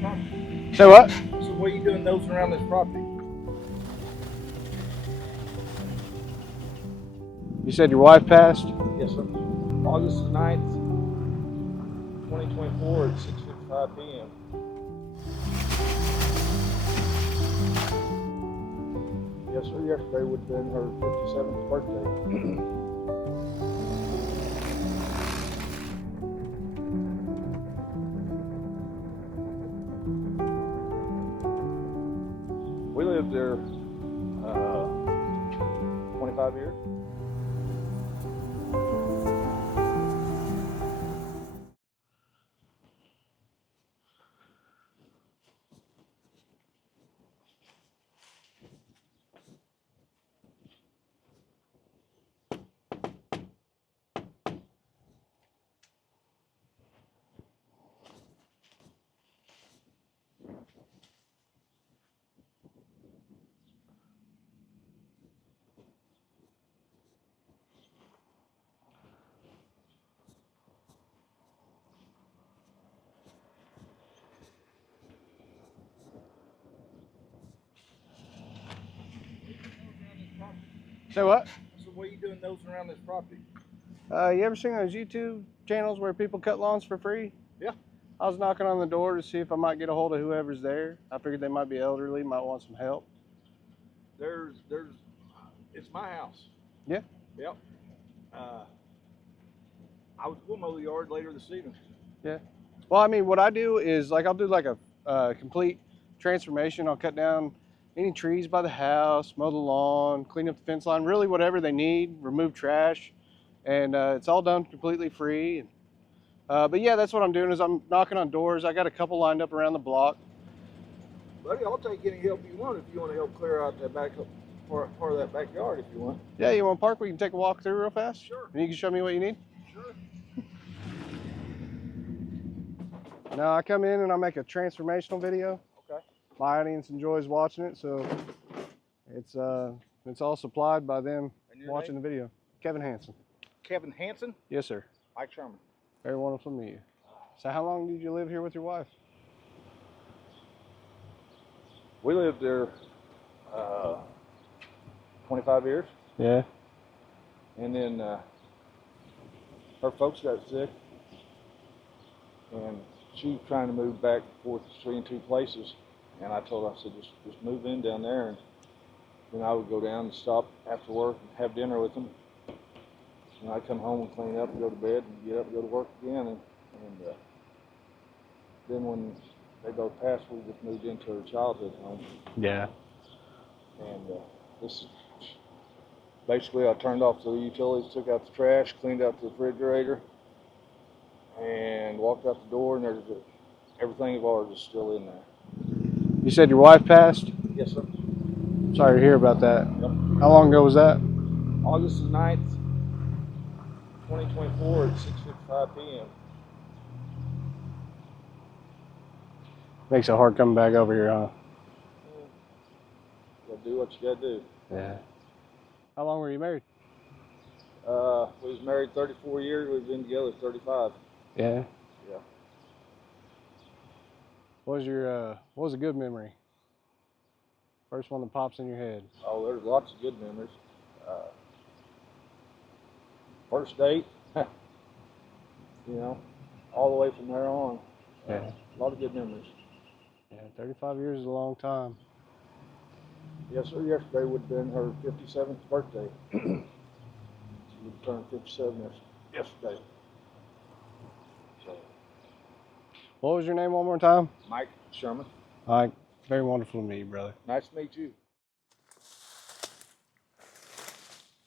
property? Say what? So what are you doing nosing around this property? You said your wife passed? Yes, sir. August the 9th, 2024 at 6:55 p.m. Yes, sir. Yesterday would have been her 57th birthday. We lived there 25 years. Say what? So what are you doing nosing around this property? You ever seen those YouTube channels where people cut lawns for free? Yeah. I was knocking on the door to see if I might get a hold of whoever's there. I figured they might be elderly, might want some help. It's my house. Yeah. Yep. We'll mow the yard later this evening. Yeah. Well, I mean, what I do is I'll do like a complete transformation. I'll cut down any trees by the house, mow the lawn, clean up the fence line, really whatever they need, remove trash, and it's all done completely free. But yeah, that's what I'm doing is I'm knocking on doors. I got a couple lined up around the block. Buddy, I'll take any help you want if you want to help clear out that back part of that backyard if you want. Yeah, you want to park? We can take a walk through real fast? Sure. And you can show me what you need? Sure. Now I come in and I make a transformational video. Okay. My audience enjoys watching it, so it's all supplied by them watching the video. Kevin Hansen. Kevin Hansen? Yes, sir. Mike Sherman. Very wonderful to meet you. So how long did you live here with your wife? We lived there 25 years. Yeah. And then her folks got sick. And she was trying to move back and forth between two places. And I told her, I said, just move in down there. And then I would go down and stop after work and have dinner with them. And I'd come home and clean up and go to bed and get up and go to work again. And then when they both passed, we just moved into her childhood home. Yeah. And this basically, I turned off the utilities, took out the trash, cleaned out the refrigerator, and walked out the door, and everything of ours is still in there. You said your wife passed? Yes, sir. Sorry to hear about that. Yep. How long ago was that? August the 9th, 2024 at 6:55 p.m. Makes it hard coming back over here, huh? You gotta do what you gotta do. Yeah. How long were you married? We was married 34 years. We've been together 35. Yeah. Yeah. What was a good memory? First one that pops in your head. Oh, there's lots of good memories. First date, all the way from there on. Yeah. A lot of good memories. Yeah, 35 years is a long time. Yes, sir. Yesterday would have been her 57th birthday. She would turn 57 yesterday. So, What was your name one more time? Mike Sherman. Mike, very wonderful to meet you, brother. Nice to meet you.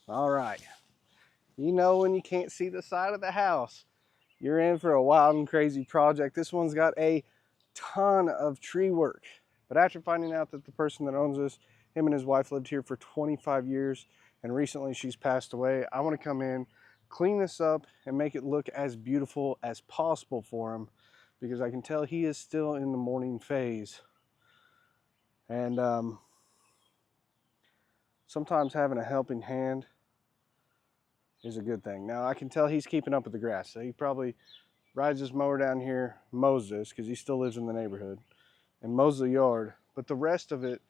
All right. You know when you can't see the side of the house, you're in for a wild and crazy project. This one's got a ton of tree work. But after finding out that the person that owns this, him and his wife lived here for 25 years, and recently she's passed away, I want to come in, clean this up, and make it look as beautiful as possible for him, because I can tell he is still in the mourning phase. And sometimes having a helping hand is a good thing. Now I can tell he's keeping up with the grass, so he probably rides his mower down here, mows this, because he still lives in the neighborhood. and mows the yard. But the rest of it,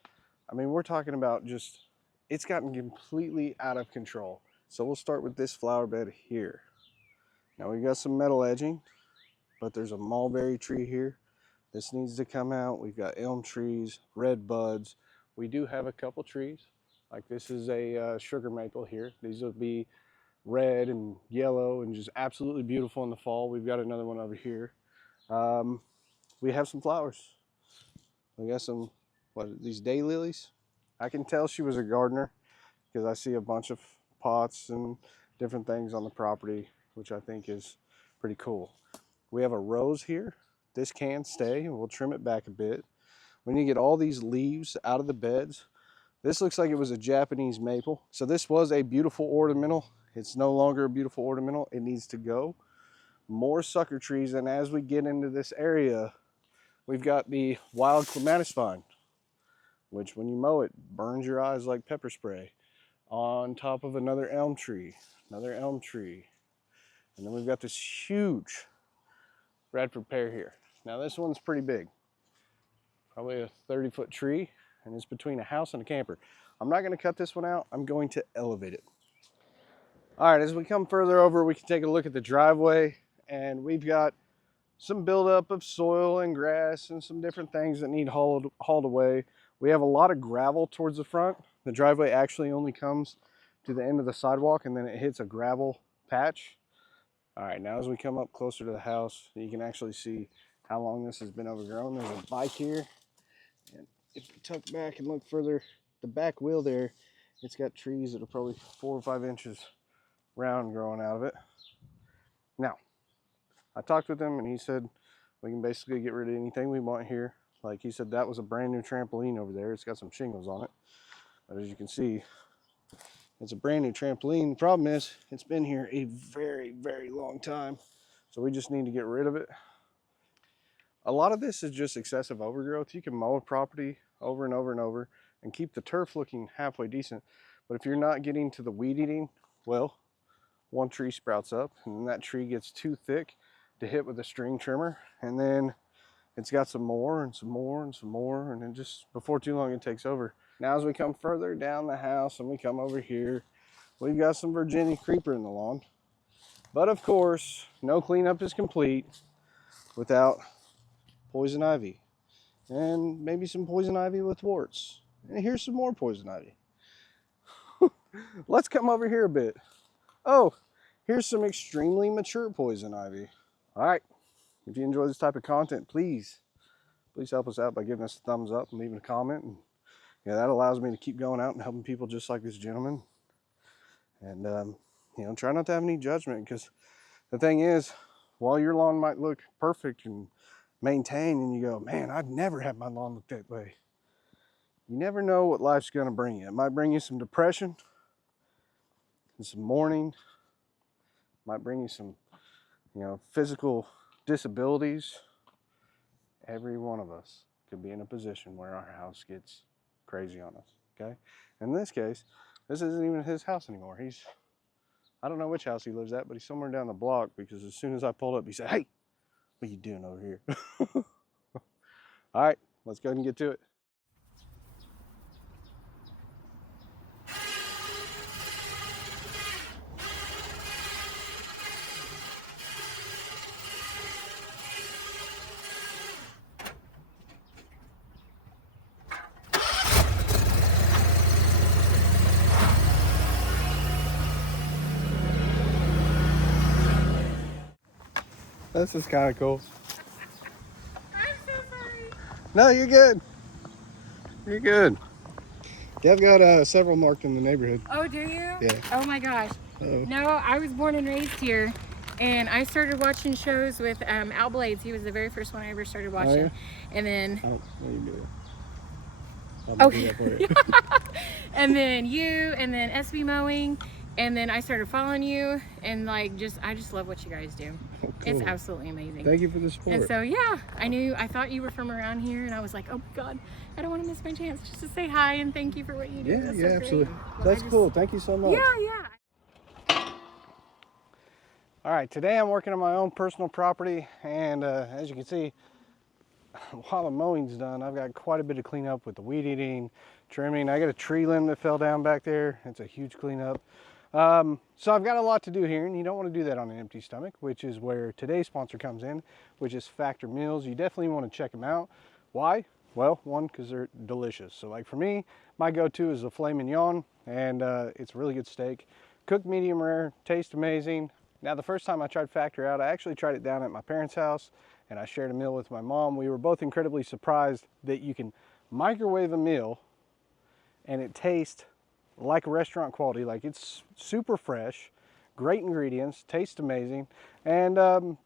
I mean, we're talking about just, it's gotten completely out of control. So we'll start with this flower bed here. Now we've got some metal edging, but there's a mulberry tree here. This needs to come out. We've got elm trees, red buds. We do have a couple trees. Like this is a sugar maple here. These will be red and yellow and just absolutely beautiful in the fall. We've got another one over here. We have some flowers. We got some, what are these, daylilies? I can tell she was a gardener because I see a bunch of pots and different things on the property, which I think is pretty cool. We have a rose here. This can stay, and we'll trim it back a bit. We need to get all these leaves out of the beds. This looks like it was a Japanese maple. So this was a beautiful ornamental. It's no longer a beautiful ornamental. It needs to go. More sucker trees, and as we get into this area, we've got the wild clematis vine, which when you mow it, burns your eyes like pepper spray. On top of another elm tree. And then we've got this huge Bradford pear here. Now this one's pretty big. Probably a 30-foot tree, and it's between a house and a camper. I'm not gonna cut this one out, I'm going to elevate it. All right, as we come further over, we can take a look at the driveway, and we've got some buildup of soil and grass and some different things that need hauled away. We have a lot of gravel towards the front. The driveway actually only comes to the end of the sidewalk, and then it hits a gravel patch. All right, now as we come up closer to the house, you can actually see how long this has been overgrown. There's a bike here, and if we tuck back and look further, the back wheel there, it's got trees that are probably 4 or 5 inches round growing out of it. Now, I talked with him, and he said we can basically get rid of anything we want here. Like he said, that was a brand new trampoline over there. It's got some shingles on it, but as you can see, it's a brand new trampoline. The problem is it's been here a very, very long time. So we just need to get rid of it. A lot of this is just excessive overgrowth. You can mow a property over and over and over and keep the turf looking halfway decent. But if you're not getting to the weed eating, well, one tree sprouts up and then that tree gets too thick to hit with a string trimmer. And then it's got some more and some more and some more. And then just before too long, it takes over. Now, as we come further down the house and we come over here, we've got some Virginia creeper in the lawn. But of course, no cleanup is complete without poison ivy. And maybe some poison ivy with warts. And here's some more poison ivy. Let's come over here a bit. Oh, here's some extremely mature poison ivy. All right, if you enjoy this type of content, please help us out by giving us a thumbs up and leaving a comment. And yeah, that allows me to keep going out and helping people just like this gentleman. And, you know, try not to have any judgment, because the thing is, while your lawn might look perfect and maintained and you go, man, I'd never have my lawn look that way. You never know what life's going to bring you. It might bring you some depression and some mourning. It might bring you some, you know, physical disabilities. Every one of us could be in a position where our house gets crazy on us, okay? In this case, this isn't even his house anymore. I don't know which house he lives at, but he's somewhere down the block, because as soon as I pulled up, he said, hey, what are you doing over here? All right, let's go ahead and get to it. This is kind of cool. I'm so sorry. No, you're good. You're good. Yeah, I've got several marked in the neighborhood. Oh, do you? Yeah. Oh my gosh. Uh-oh. No, I was born and raised here, and I started watching shows with Al Blades. He was the very first one I ever started watching. Oh, yeah? And then I don't know you do that. I'll do that for you. and then you, and then SB Mowing, and then I started following you, and like I just love what you guys do. Oh, cool. It's absolutely amazing. Thank you for the support. And so yeah, I thought you were from around here, and I was like, oh my God, I don't want to miss my chance just to say hi and thank you for what you do. Yeah, That's yeah, so absolutely. great. That's cool. Thank you so much. Yeah. All right, today I'm working on my own personal property, and as you can see, while the mowing's done, I've got quite a bit of cleanup with the weed eating, trimming. I got a tree limb that fell down back there. It's a huge cleanup. So I've got a lot to do here, and you don't want to do that on an empty stomach, which is where today's sponsor comes in, which is Factor Meals. You definitely want to check them out. Why? Well, one, because they're delicious. So like for me, my go-to is the filet mignon, and it's a really good steak. Cooked medium rare, tastes amazing. Now, the first time I tried Factor out, I actually tried it down at my parents' house, and I shared a meal with my mom. We were both incredibly surprised that you can microwave a meal and it tastes like restaurant quality. Like, it's super fresh, great ingredients, tastes amazing. And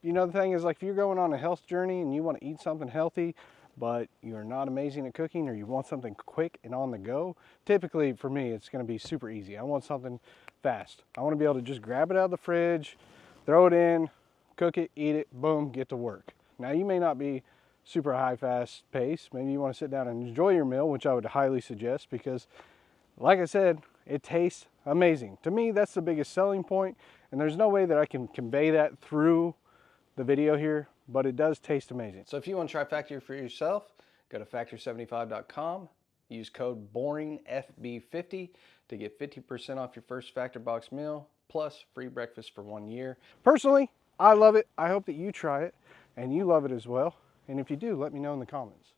you know, the thing is, like, if you're going on a health journey and you want to eat something healthy, but you're not amazing at cooking, or you want something quick and on the go, typically for me, it's going to be super easy. I want something fast. I want to be able to just grab it out of the fridge, throw it in, cook it, eat it, boom, get to work. Now, you may not be super high fast pace. Maybe you want to sit down and enjoy your meal, which I would highly suggest, because like I said, it tastes amazing. To me, that's the biggest selling point, and there's no way that I can convey that through the video here, but it does taste amazing. So if you want to try Factor for yourself, go to factor75.com, use code BORINGFB50 to get 50% off your first Factor box meal, plus free breakfast for 1 year. Personally, I love it. I hope that you try it and you love it as well. And if you do, let me know in the comments.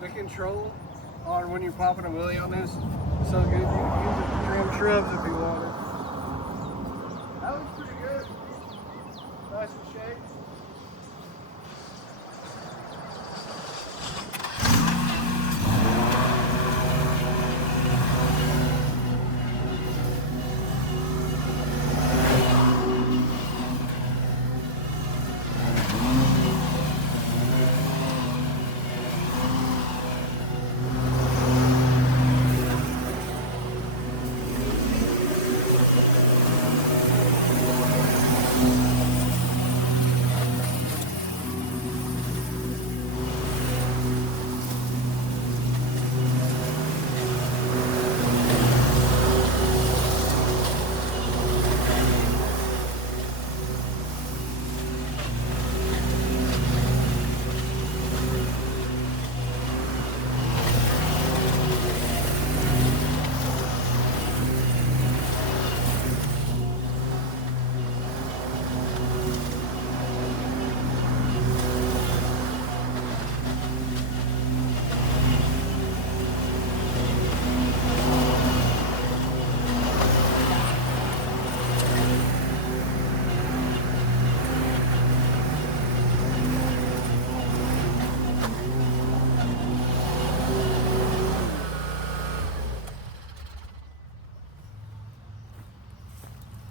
The control on when you're popping a wheelie on this is so good. You can use it to trim shrubs if you want it. That looks pretty good. Nice and shaped.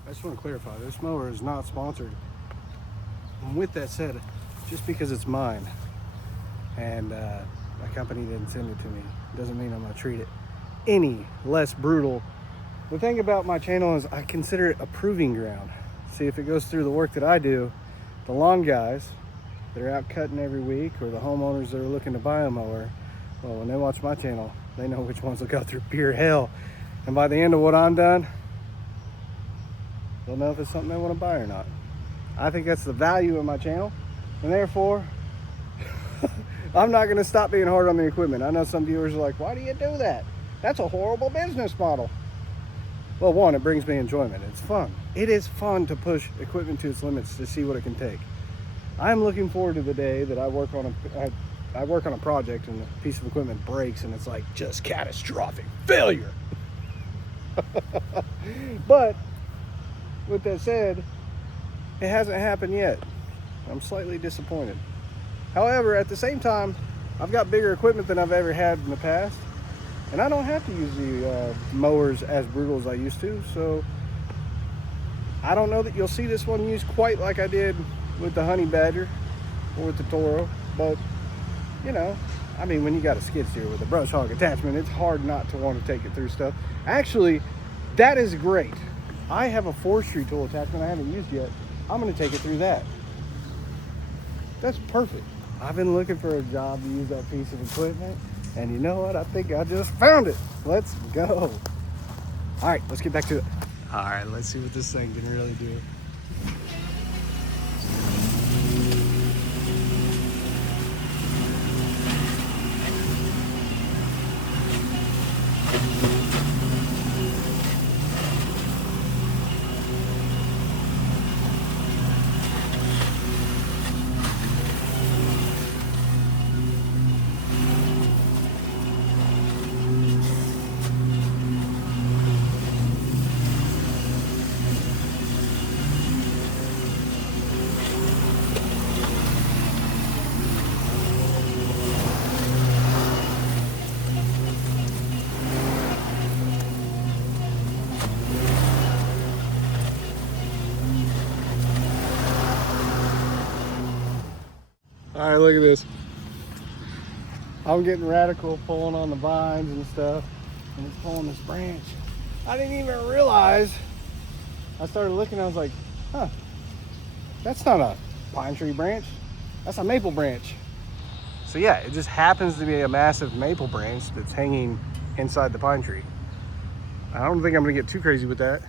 I just want to clarify, this mower is not sponsored. And with that said, just because it's mine and my company didn't send it to me, doesn't mean I'm going to treat it any less brutal. The thing about my channel is I consider it a proving ground. See, if it goes through the work that I do, the lawn guys that are out cutting every week, or the homeowners that are looking to buy a mower, well, when they watch my channel, they know which ones will go through pure hell. And by the end of what I'm done, they'll know if it's something they want to buy or not. I think that's the value of my channel, and therefore, I'm not going to stop being hard on the equipment. I know some viewers are like, why do you do that? That's a horrible business model. Well, one, it brings me enjoyment. It's fun. It is fun to push equipment to its limits to see what it can take. I'm looking forward to the day that I work on a project and a piece of equipment breaks and it's like just catastrophic failure. But with that said, it hasn't happened yet. I'm slightly disappointed. However, at the same time, I've got bigger equipment than I've ever had in the past, and I don't have to use the mowers as brutal as I used to, so I don't know that you'll see this one used quite like I did with the Honey Badger or with the Toro, but you know, I mean, when you got a skid steer with a brush hog attachment, it's hard not to want to take it through stuff. Actually, that is great. I have a forestry tool attachment I haven't used yet. I'm going to take it through that. That's perfect. I've been looking for a job to use that piece of equipment, and you know what? I think I just found it. Let's go. All right, let's get back to it. All right, let's see what this thing can really do. All right, look at this. I'm getting radical, pulling on the vines and stuff, and it's pulling this branch. I didn't even realize. I started looking, I was like, huh, that's not a pine tree branch. That's a maple branch. So yeah, it just happens to be a massive maple branch that's hanging inside the pine tree. I don't think I'm gonna get too crazy with that.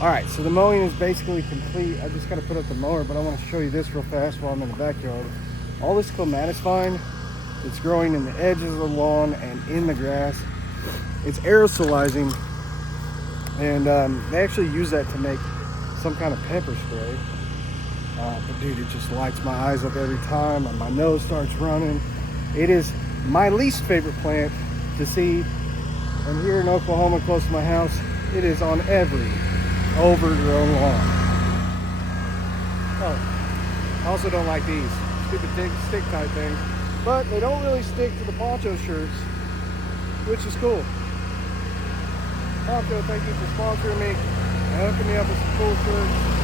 All right, so the mowing is basically complete. I just got to put up the mower, but I want to show you this real fast while I'm in the backyard. All this clematis vine, it's growing in the edges of the lawn and in the grass. It's aerosolizing, and they actually use that to make some kind of pepper spray. But dude, it just lights my eyes up every time, and my nose starts running. It is my least favorite plant to see. And here in Oklahoma, close to my house, it is on every overgrown lawn. Oh, I also don't like these stupid stick type things, but they don't really stick to the poncho shirts, which is cool. Poncho, thank you for sponsoring me and hooking me up with some cool shirts.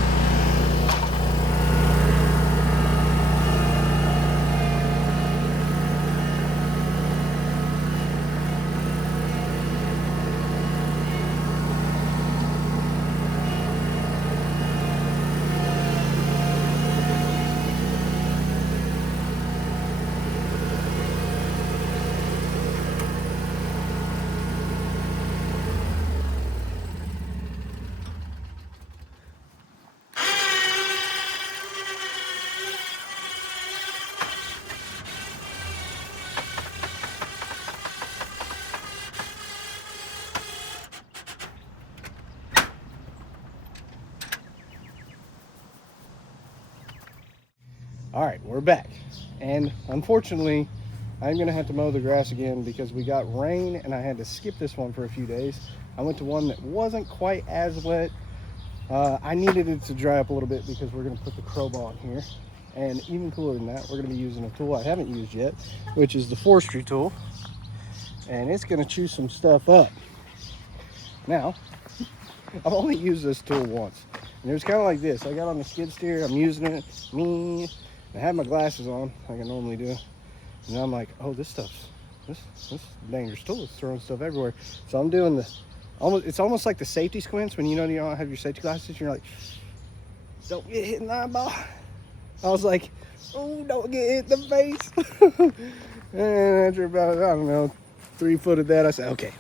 All right, we're back, and unfortunately I'm gonna have to mow the grass again because we got rain and I had to skip this one for a few days. I went to one that wasn't quite as wet. I needed it to dry up a little bit because we're gonna put the CROBA on here, and even cooler than that, we're gonna be using a tool I haven't used yet, which is the forestry tool, and it's gonna chew some stuff up. Now, I've only used this tool once, and it was kind of like this. I got on the skid steer, I'm using it, I had my glasses on like I normally do, and I'm like, oh, this dangerous tool is throwing stuff everywhere. So I'm doing it's almost like the safety squints when you don't have your safety glasses, and you're like, don't get hit in the eyeball. I was like, oh, don't get hit in the face. And after about, I don't know, 3 foot of that, I said, okay,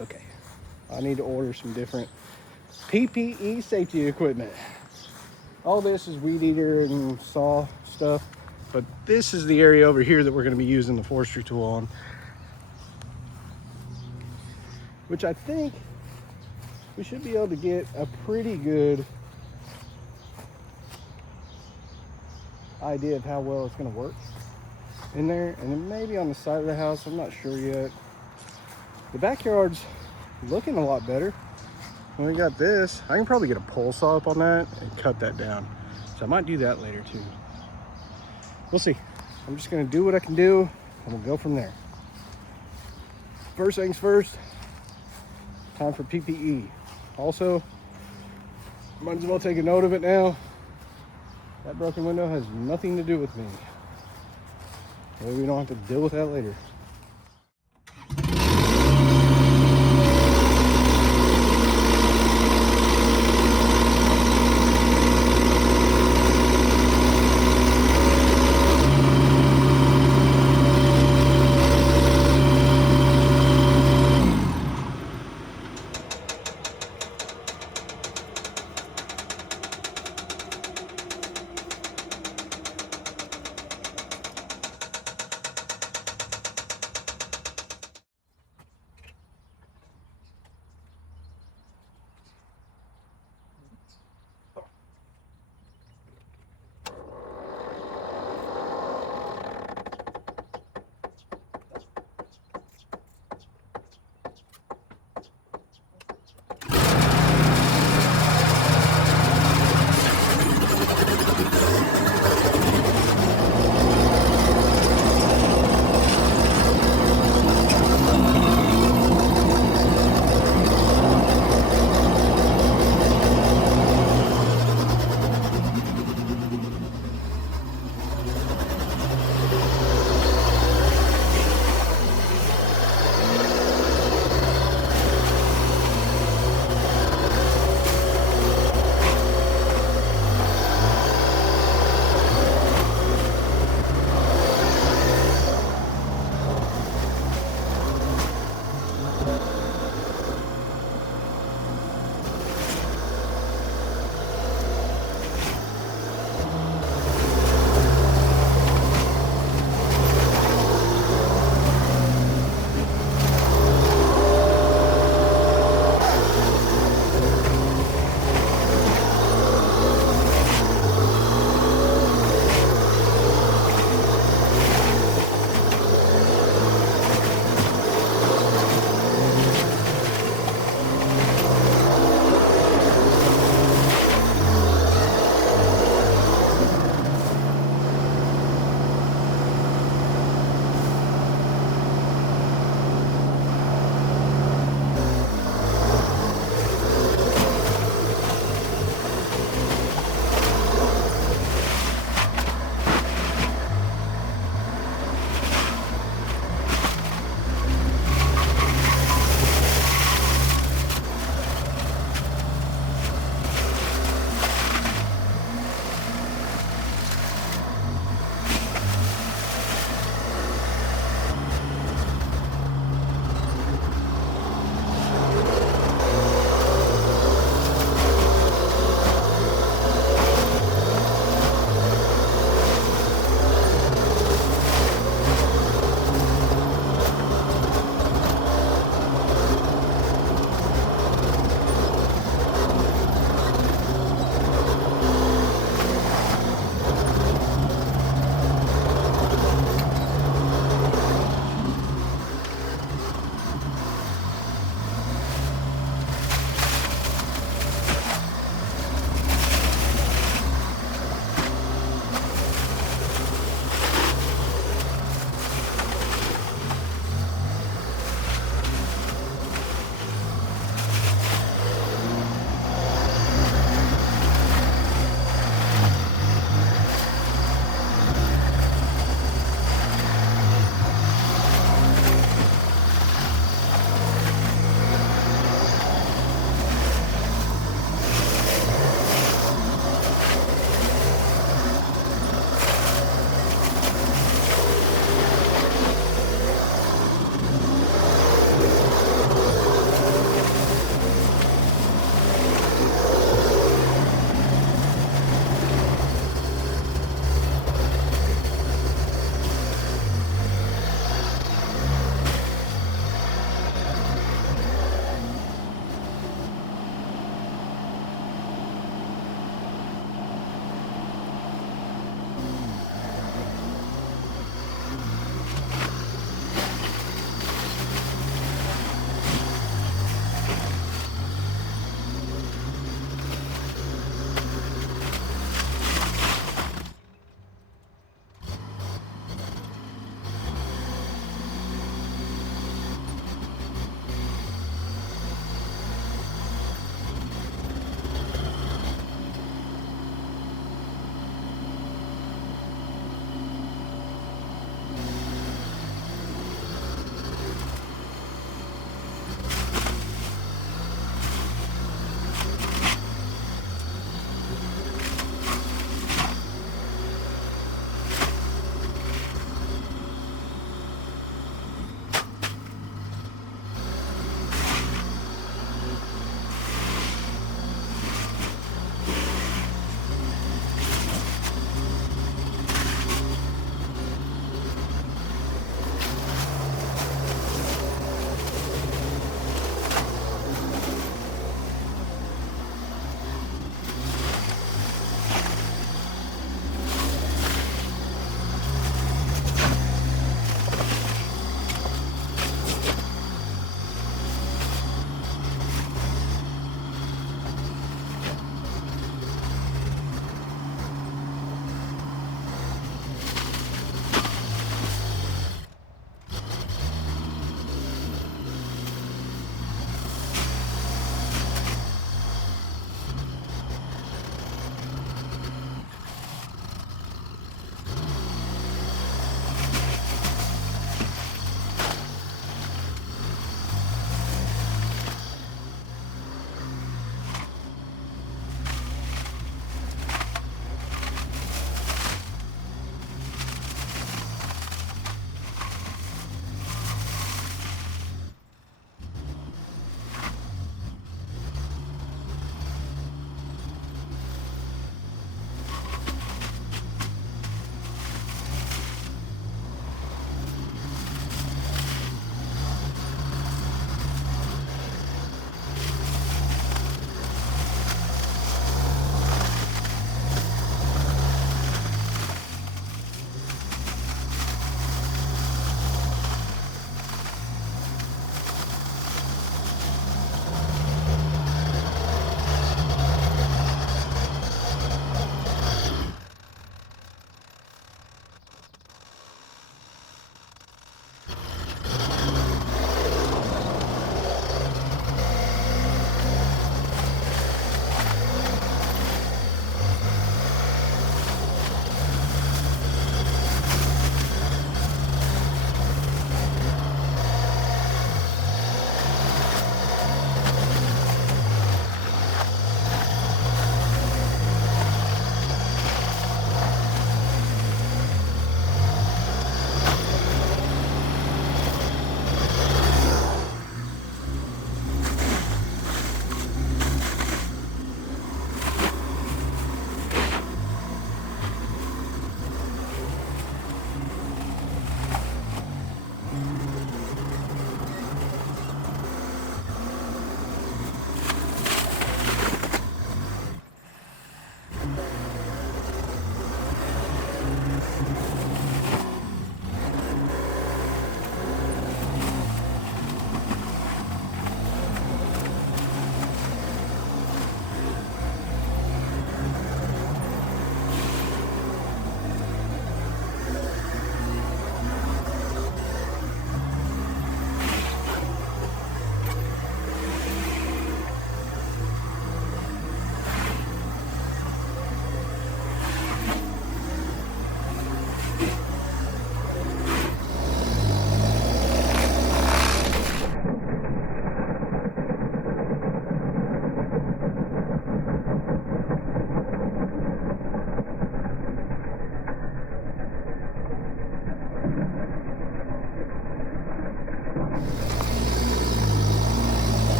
I need to order some different PPE safety equipment. All this is weed eater and saw stuff, but this is the area over here that we're going to be using the forestry tool on, which I think we should be able to get a pretty good idea of how well it's going to work in there. And then maybe on the side of the house, I'm not sure yet. The backyard's looking a lot better. When we got this, I can probably get a pole saw up on that and cut that down. So I might do that later too. We'll see. I'm just gonna do what I can do and we'll go from there. First things first, time for PPE. Also, might as well take a note of it now. That broken window has nothing to do with me. Maybe we don't have to deal with that later.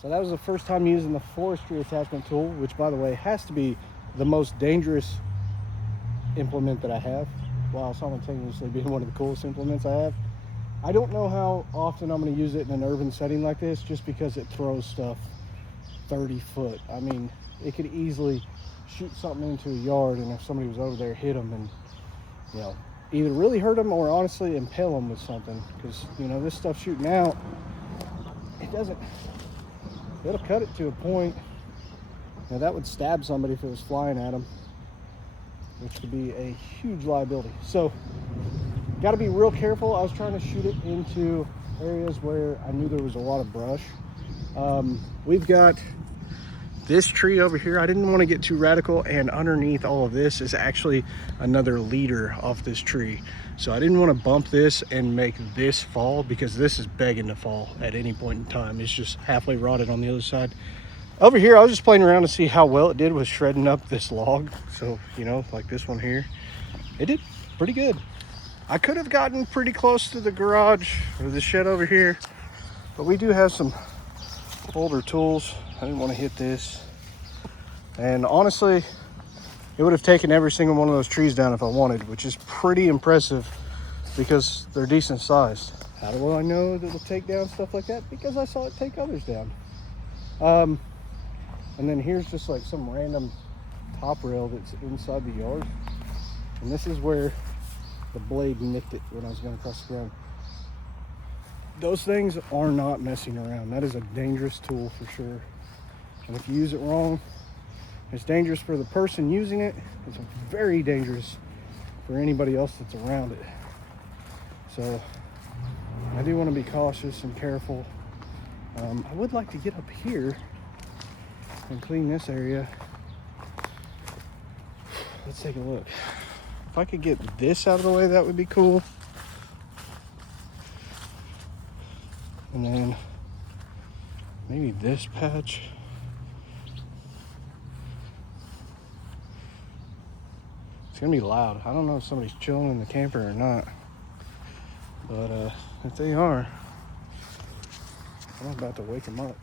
So that was the first time using the forestry attachment tool, which by the way has to be the most dangerous implement that I have, while simultaneously being one of the coolest implements I have. I don't know how often I'm going to use it in an urban setting like this, just because it throws stuff 30 foot. I mean, it could easily shoot something into a yard, and if somebody was over there, hit them and, you know, either really hurt them or honestly impale them with something. Because, you know, this stuff shooting out, it'll cut it to a point. Now that would stab somebody if it was flying at them, which could be a huge liability. So got to be real careful. I was trying to shoot it into areas where I knew there was a lot of brush. We've got this tree over here. I didn't want to get too radical, and underneath all of this is actually another leader off this tree. So I didn't want to bump this and make this fall, because this is begging to fall at any point in time. It's just halfway rotted on the other side. Over here, I was just playing around to see how well it did with shredding up this log. So, you know, like this one here, it did pretty good. I could have gotten pretty close to the garage or the shed over here, but we do have some older tools. I didn't want to hit this. And honestly, it would have taken every single one of those trees down if I wanted, which is pretty impressive because they're decent sized. How do I know that it'll take down stuff like that? Because I saw it take others down. And then here's just like some random top rail that's inside the yard. And this is where the blade nicked it when I was going across the ground. Those things are not messing around. That is a dangerous tool for sure. And if you use it wrong, it's dangerous for the person using it. It's very dangerous for anybody else that's around it. So I do want to be cautious and careful. I would like to get up here and clean this area. Let's take a look. If I could get this out of the way, that would be cool. And then maybe this patch. It's gonna be loud. I don't know if somebody's chilling in the camper or not, but if they are, I'm about to wake them up.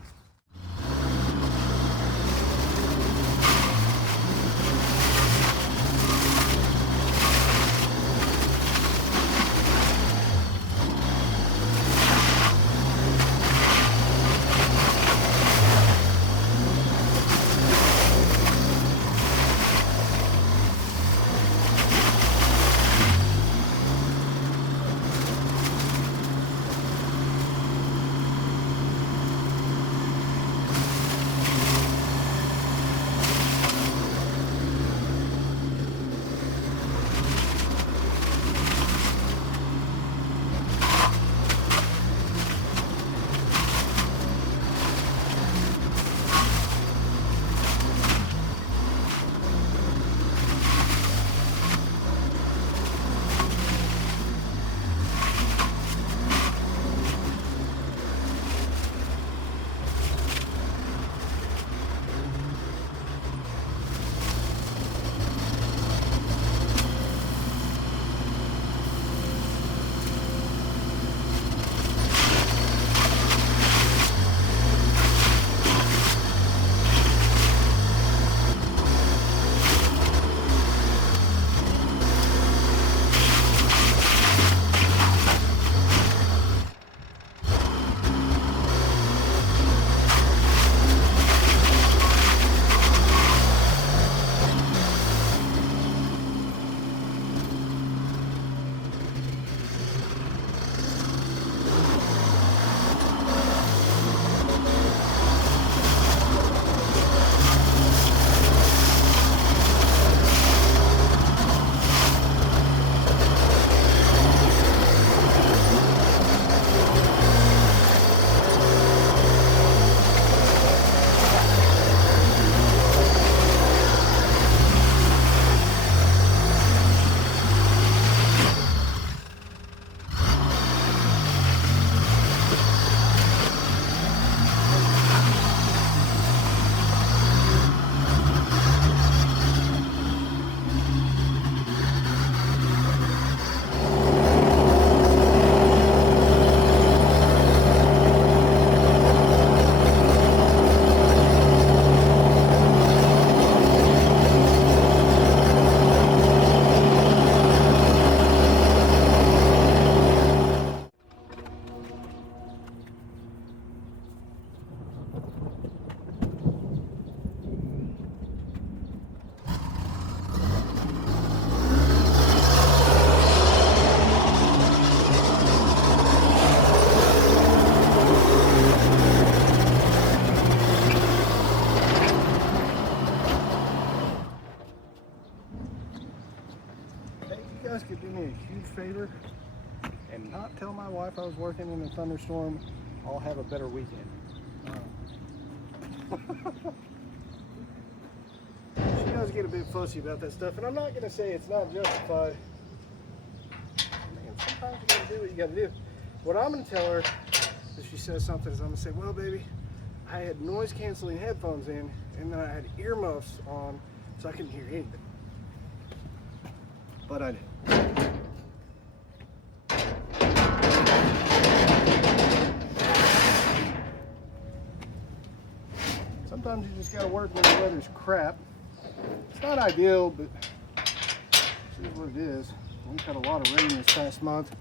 guys could do me a huge favor and not tell my wife I was working in a thunderstorm, I'll have a better weekend. She does get a bit fussy about that stuff, and I'm not gonna say it's not justified. Man, sometimes you gotta do what you gotta do. What I'm gonna tell her, if she says something, is I'm gonna say, well, baby, I had noise canceling headphones in, and then I had earmuffs on, so I couldn't hear anything. But I did. Sometimes you just gotta work when the weather's crap. It's not ideal, but it is what it is. We've had a lot of rain this past month.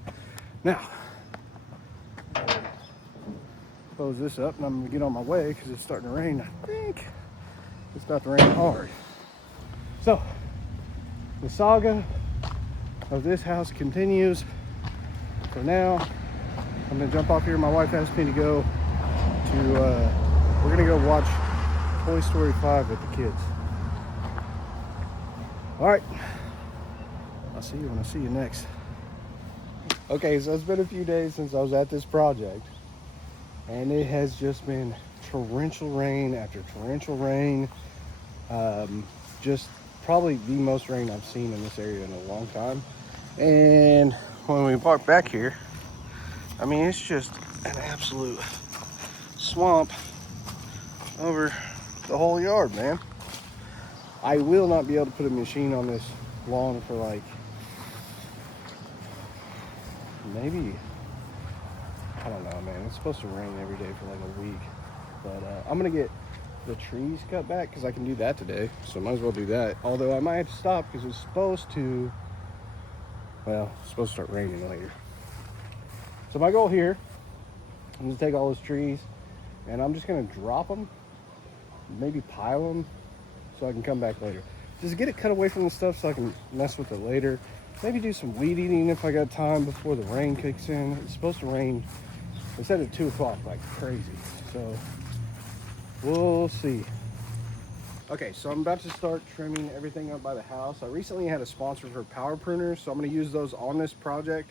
Now, close this up and I'm gonna get on my way because it's starting to rain. I think it's about to rain hard. So, the saga of this house continues. For now, I'm gonna jump off here. My wife asked me to go to, we're gonna go watch Toy Story 5 with the kids. All right, I'll see you when I see you next. Okay, so it's been a few days since I was at this project, and it has just been torrential rain after torrential rain. Just probably the most rain I've seen in this area in a long time. And when we park back here, I mean, it's just an absolute swamp over the whole yard, man. I will not be able to put a machine on this lawn for like maybe, I don't know, man. It's supposed to rain every day for like a week, but I'm gonna get the trees cut back because I can do that today, so I might as well do that. Although I might have to stop because it's supposed to, well, it's supposed to start raining later. So my goal here, I'm gonna take all those trees and I'm just gonna drop them, maybe pile them, so I can come back later. Just get it cut away from the stuff so I can mess with it later. Maybe do some weed eating if I got time before the rain kicks in. It's supposed to rain, they said at 2 o'clock like crazy, so we'll see. Okay, so I'm about to start trimming everything up by the house. I recently had a sponsor for power pruners, so I'm gonna use those on this project,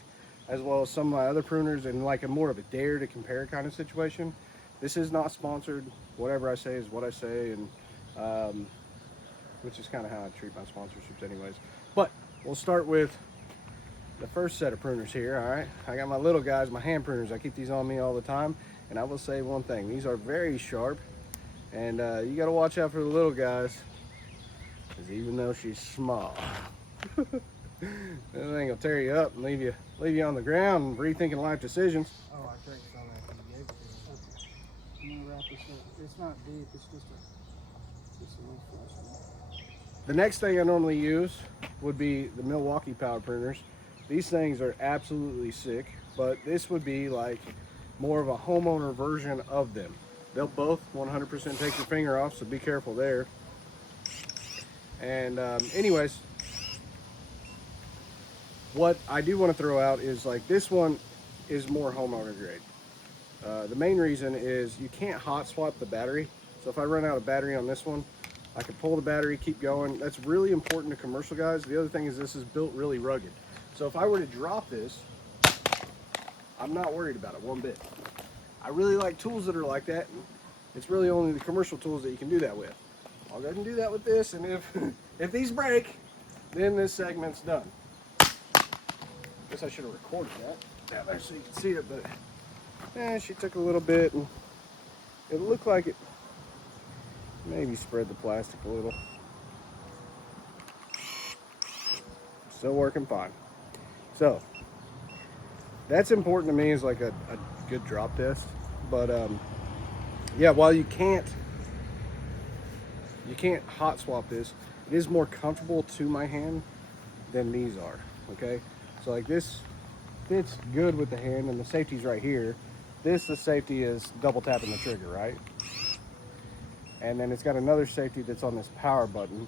as well as some of my other pruners in like a more of a dare to compare kind of situation. This is not sponsored. Whatever I say is what I say, and which is kind of how I treat my sponsorships anyways. But we'll start with the first set of pruners here, all right? I got my little guys, my hand pruners. I keep these on me all the time, and I will say one thing. These are very sharp, and you got to watch out for the little guys, because even though she's small, that thing will tear you up and leave you on the ground and rethinking life decisions. Oh, I think it's on that. You gave it to me. Okay. I'm gonna wrap this up. It's not deep. It's just a little flush. The next thing I normally use would be the Milwaukee power pruners. These things are absolutely sick, but this would be like more of a homeowner version of them. They'll both 100% take your finger off, so be careful there. And anyways, what I do want to throw out is like this one is more homeowner grade. The main reason is you can't hot swap the battery. So if I run out of battery on this one, I can pull the battery, keep going. That's really important to commercial guys. The other thing is this is built really rugged. So if I were to drop this, I'm not worried about it one bit. I really like tools that are like that. And it's really only the commercial tools that you can do that with. I'll go ahead and do that with this, and if these break, then this segment's done. Guess I should have recorded that down there so you can see it, but she took a little bit and it looked like it maybe spread the plastic a little. Still working fine. So that's important to me, is like a good drop test. But yeah, while you can't hot swap this, it is more comfortable to my hand than these are. Okay, so like this fits good with the hand, and the safety's right here. The safety is double tapping the trigger, right? And then it's got another safety that's on this power button.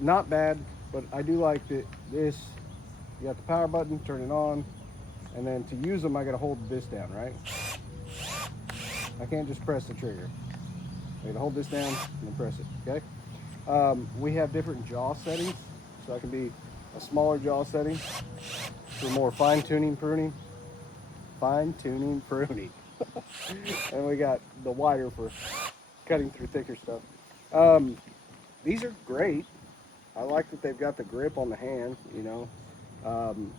Not bad, but I do like that this, you got the power button, turn it on, and then to use them I gotta hold this down, right? I can't just press the trigger. I gotta hold this down and then press it, okay? We have different jaw settings, so I can be a smaller jaw setting for more fine-tuning pruning. Fine-tuning pruning. And we got the wider for cutting through thicker stuff. These are great. I like that they've got the grip on the hand, you know.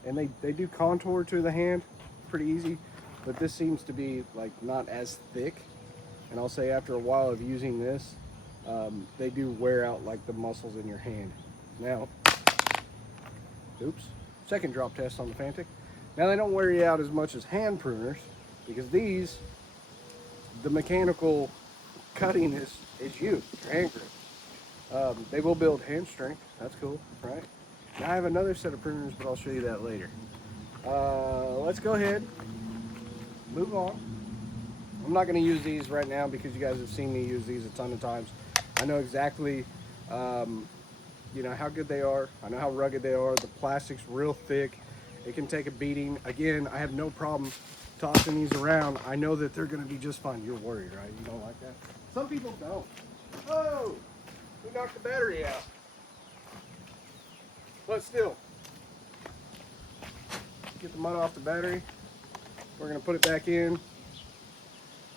And they do contour to the hand pretty easy, but this seems to be like not as thick. And I'll say after a while of using this, they do wear out like the muscles in your hand. Now, oops, second drop test on the Fantic. Now they don't wear you out as much as hand pruners, because these, the mechanical cutting is used, your hand grip. They will build hand strength, that's cool, right? Now I have another set of pruners, but I'll show you that later. Let's go ahead, move on. I'm not going to use these right now because you guys have seen me use these a ton of times. I know exactly, you know, how good they are. I know how rugged they are. The plastic's real thick. It can take a beating. Again, I have no problem tossing these around. I know that they're going to be just fine. You're worried, right? You don't like that? Some people don't. Oh, we knocked the battery out. But still, get the mud off the battery. We're going to put it back in.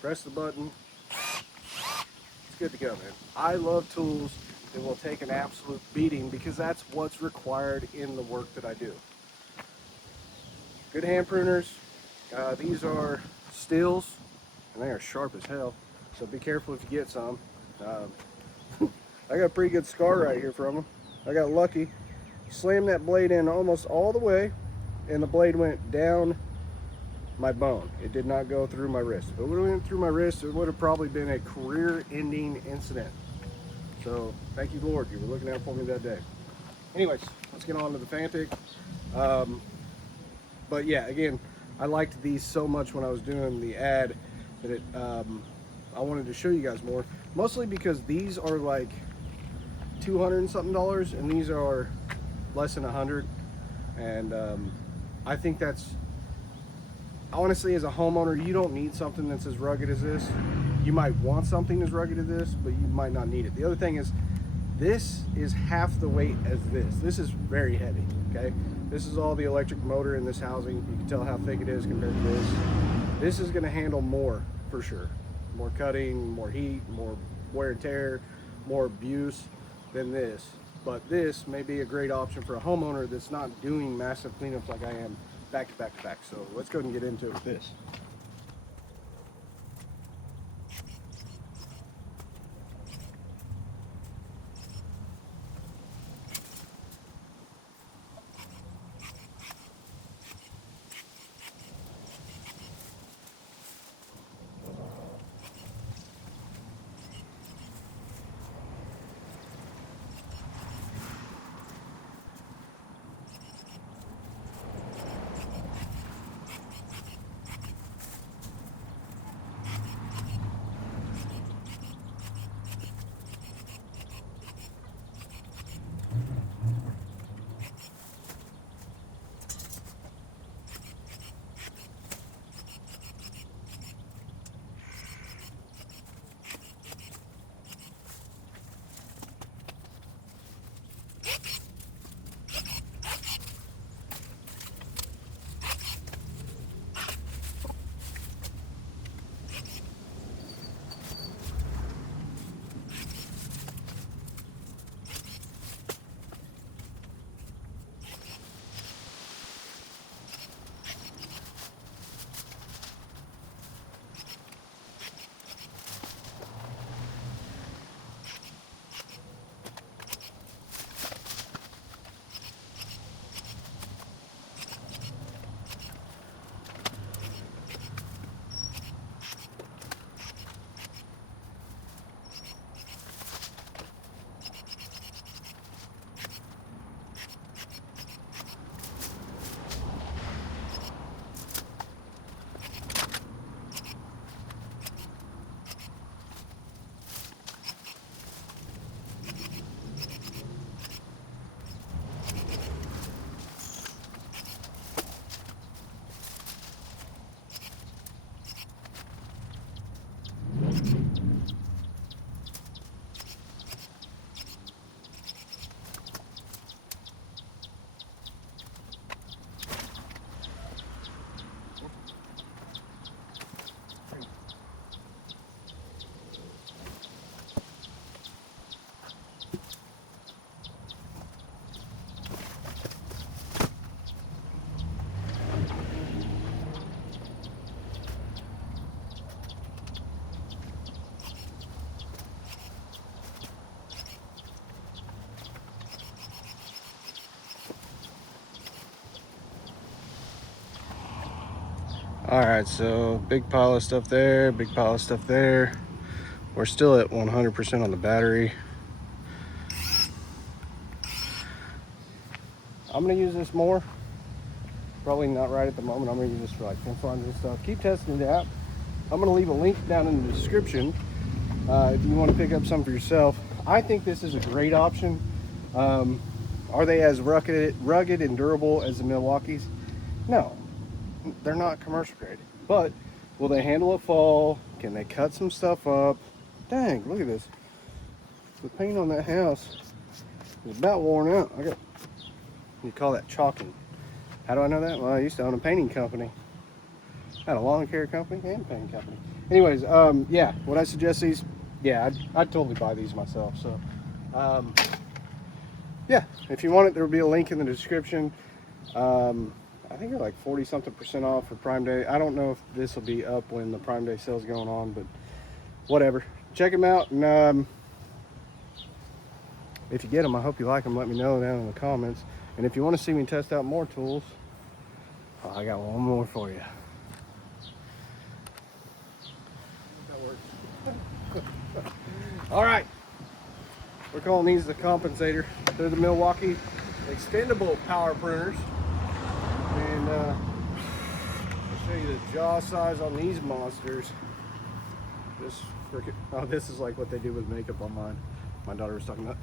Press the button. It's good to go, man. I love tools that will take an absolute beating because that's what's required in the work that I do. Good hand pruners. These are Stills, and they are sharp as hell, so be careful if you get some. I got a pretty good scar right here from them. I got lucky. Slammed that blade in almost all the way, and the blade went down my bone. It did not go through my wrist. If it would have went through my wrist, it would have probably been a career-ending incident. So thank you, Lord, you were looking out for me that day. Anyways, let's get on to the Fantic. But yeah, again, I liked these so much when I was doing the ad that it, I wanted to show you guys more. Mostly because these are like $200 and something, and these are less than 100. And I think that's, honestly, as a homeowner, you don't need something that's as rugged as this. You might want something as rugged as this, but you might not need it. The other thing is, this is half the weight as this. This is very heavy, okay? This is all the electric motor in this housing. You can tell how thick it is compared to this. This is gonna handle more, for sure. More cutting, more heat, more wear and tear, more abuse than this. But this may be a great option for a homeowner that's not doing massive cleanups like I am back to back to back. So let's go and get into it with this. All right, so big pile of stuff there, big pile of stuff there. We're still at 100% on the battery. I'm gonna use this more. Probably not right at the moment. I'm gonna use this for like fence lines and stuff. Keep testing it out. I'm gonna leave a link down in the description if you want to pick up some for yourself. I think this is a great option. Are they as rugged and durable as the Milwaukees? No, they're not commercial grade. But will they handle a fall? Can they cut some stuff up? Dang, look at this. The paint on that house is about worn out. You call that chalking. How do I know that? Well, I used to own a painting company. I had a lawn care company and a painting company. Anyways, yeah, would I suggest these? Yeah, I'd totally buy these myself. So, yeah, if you want it, there will be a link in the description. I think they're like 40-something% off for Prime Day. I don't know if this will be up when the Prime Day sale's going on, but whatever. Check them out, and if you get them, I hope you like them. Let me know down in the comments. And if you want to see me test out more tools, I got one more for you. That works. All right. We're calling these the compensator. They're the Milwaukee extendable power printers. And I'll show you the jaw size on these monsters. This freaking, oh, this is like what they do with makeup on mine. My daughter was talking about.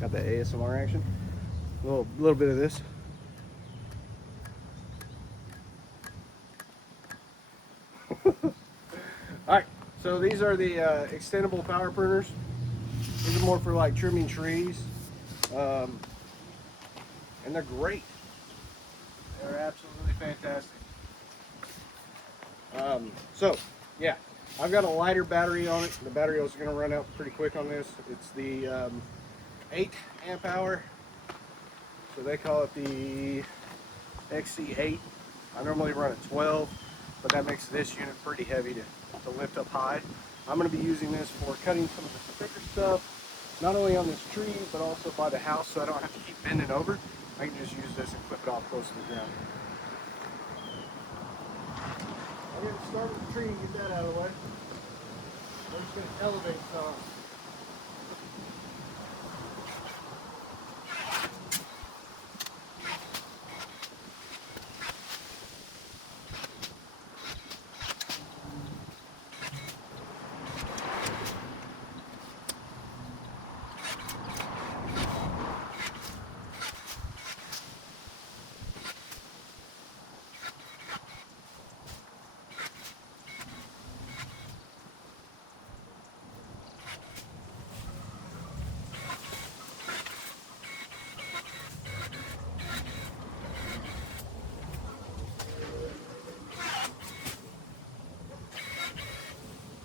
Got the ASMR action. A little bit of this. Alright, so these are the extendable power printers. These are more for like trimming trees. And they're great. They're absolutely fantastic. So, yeah, I've got a lighter battery on it. The battery is going to run out pretty quick on this. It's the 8 amp hour. So they call it the XC8. I normally run a 12, but that makes this unit pretty heavy to lift up high. I'm going to be using this for cutting some of the thicker stuff, not only on this tree, but also by the house, so I don't have to keep bending over. I can just use this and clip it off close to the ground. I'm going to start with the tree and get that out of the way. I'm just going to elevate some.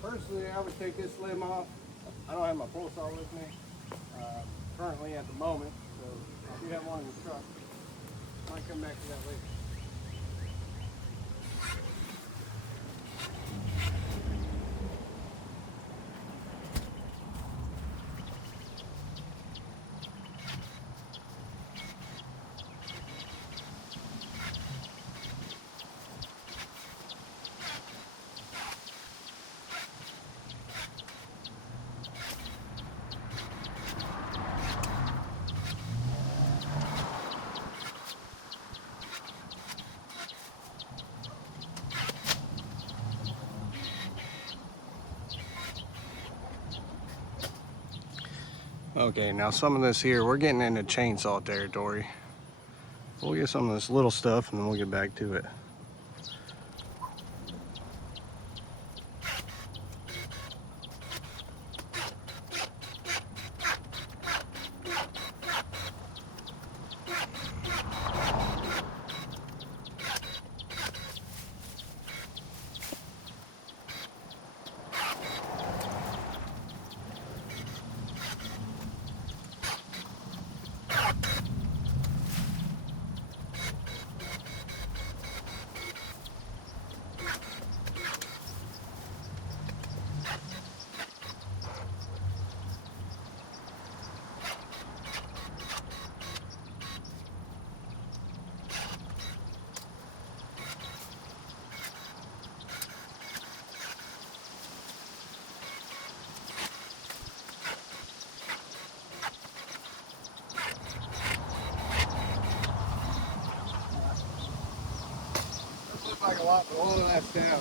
Personally, I would take this limb off. I don't have my pull saw with me currently at the moment, so I do have one in the truck. Might come back to that later. Okay, now some of this here, we're getting into chainsaw territory. We'll get some of this little stuff and then we'll get back to it. lot of that's down.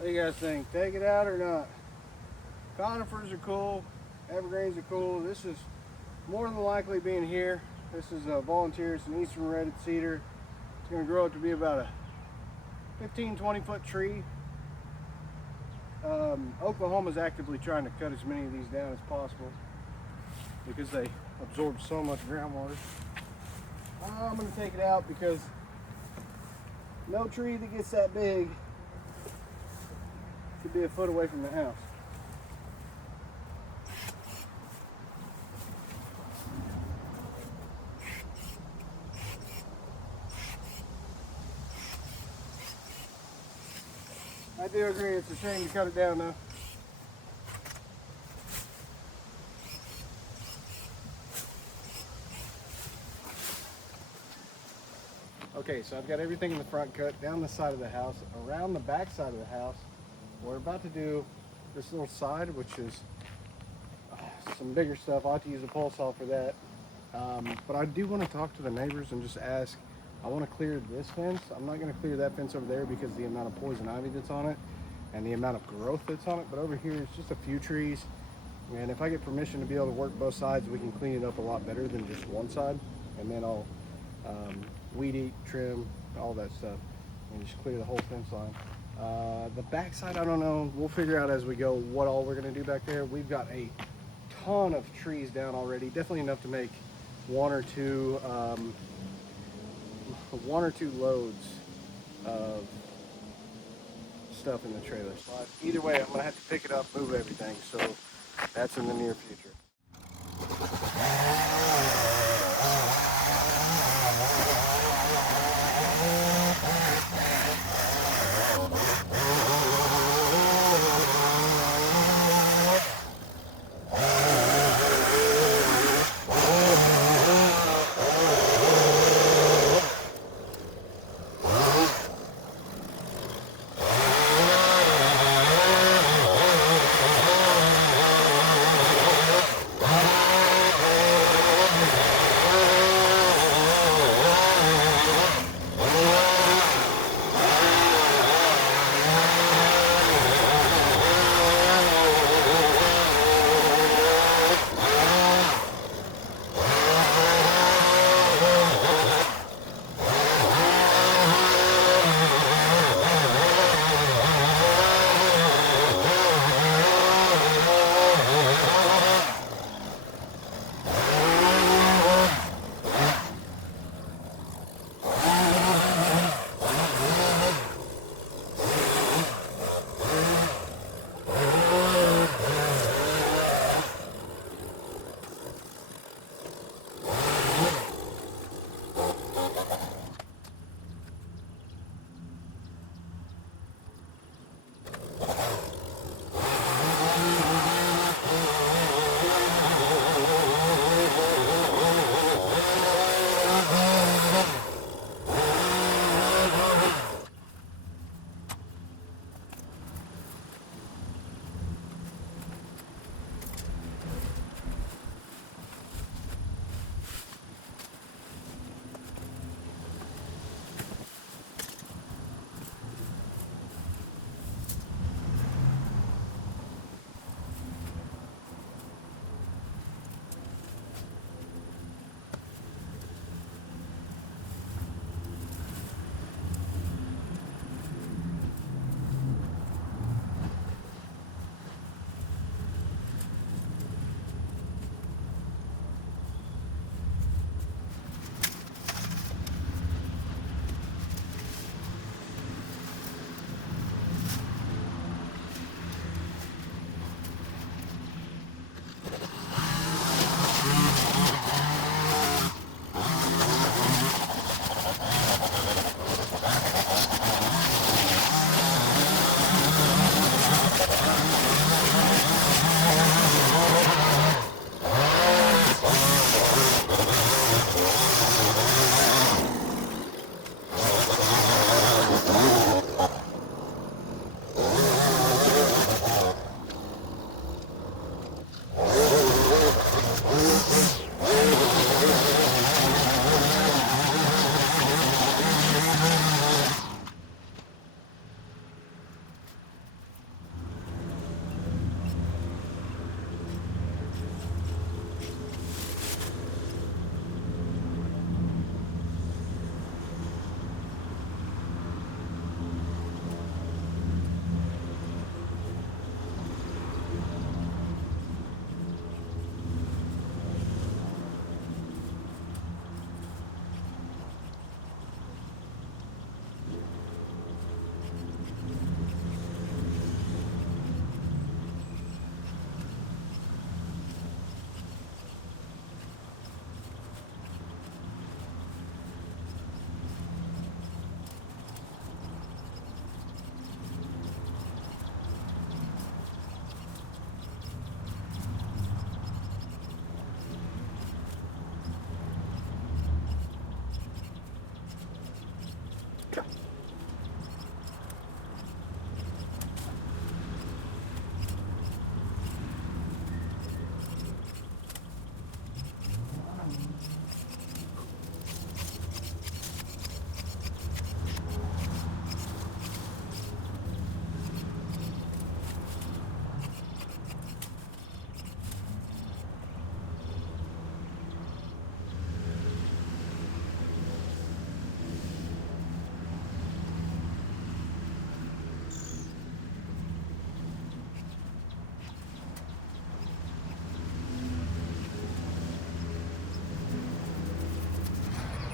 What do you guys think? Take it out or not? Conifers are cool. Evergreens are cool. This is more than likely being here. This is a volunteer. It's an eastern redwood cedar. It's going to grow up to be about a 15-20 foot tree. Oklahoma's actively trying to cut as many of these down as possible because they absorb so much groundwater. I'm going to take it out because no tree that gets that big could be a foot away from the house. I do agree, it's a shame to cut it down though. Okay, so I've got everything in the front cut, down the side of the house, around the back side of the house. We're about to do this little side, which is some bigger stuff. I'll have to use a pole saw for that. But I do want to talk to the neighbors and just ask, I want to clear this fence. I'm not going to clear that fence over there because of the amount of poison ivy that's on it and the amount of growth that's on it. But over here, it's just a few trees. And if I get permission to be able to work both sides, we can clean it up a lot better than just one side. And then I'll weed eat, trim, all that stuff, and just clear the whole fence line. The back side, I don't know. We'll figure out as we go what all we're going to do back there. We've got a ton of trees down already. Definitely enough to make one or two loads of stuff in the trailer. But either way, I'm going to have to pick it up, move everything. So that's in the near future.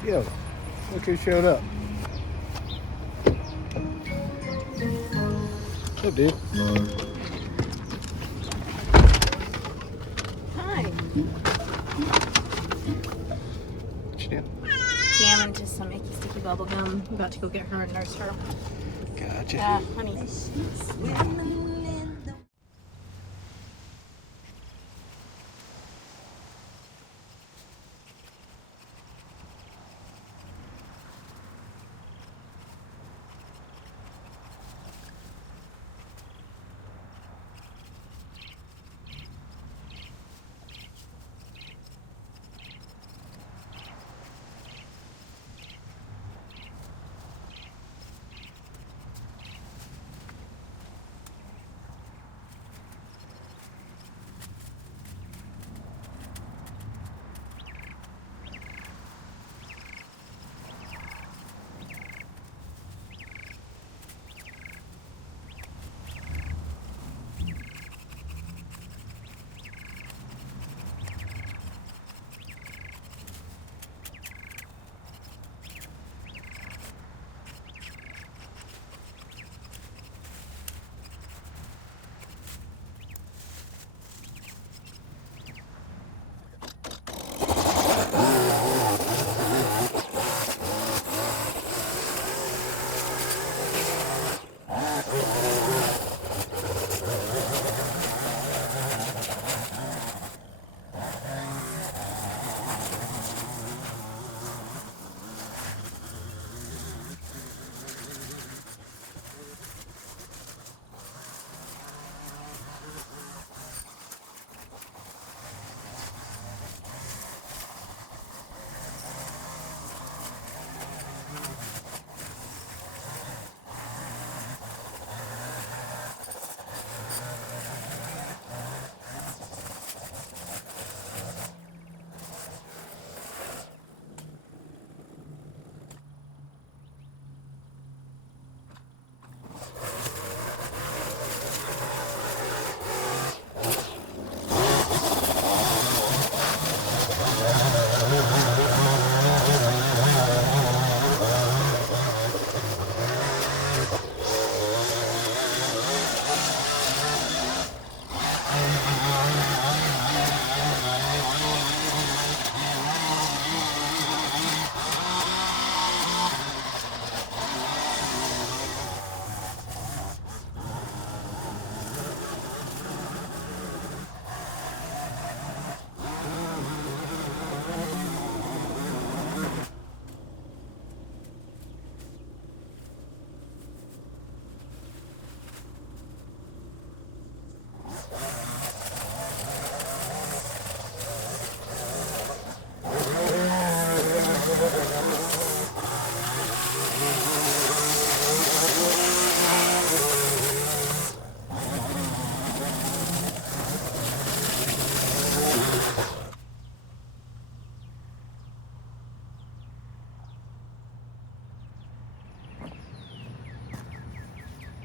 Yo, look who showed up. What's up, dude? Hi. What you doing? Jamming to some icky sticky bubble gum. I'm about to go get her and nurse her. Gotcha. Honey.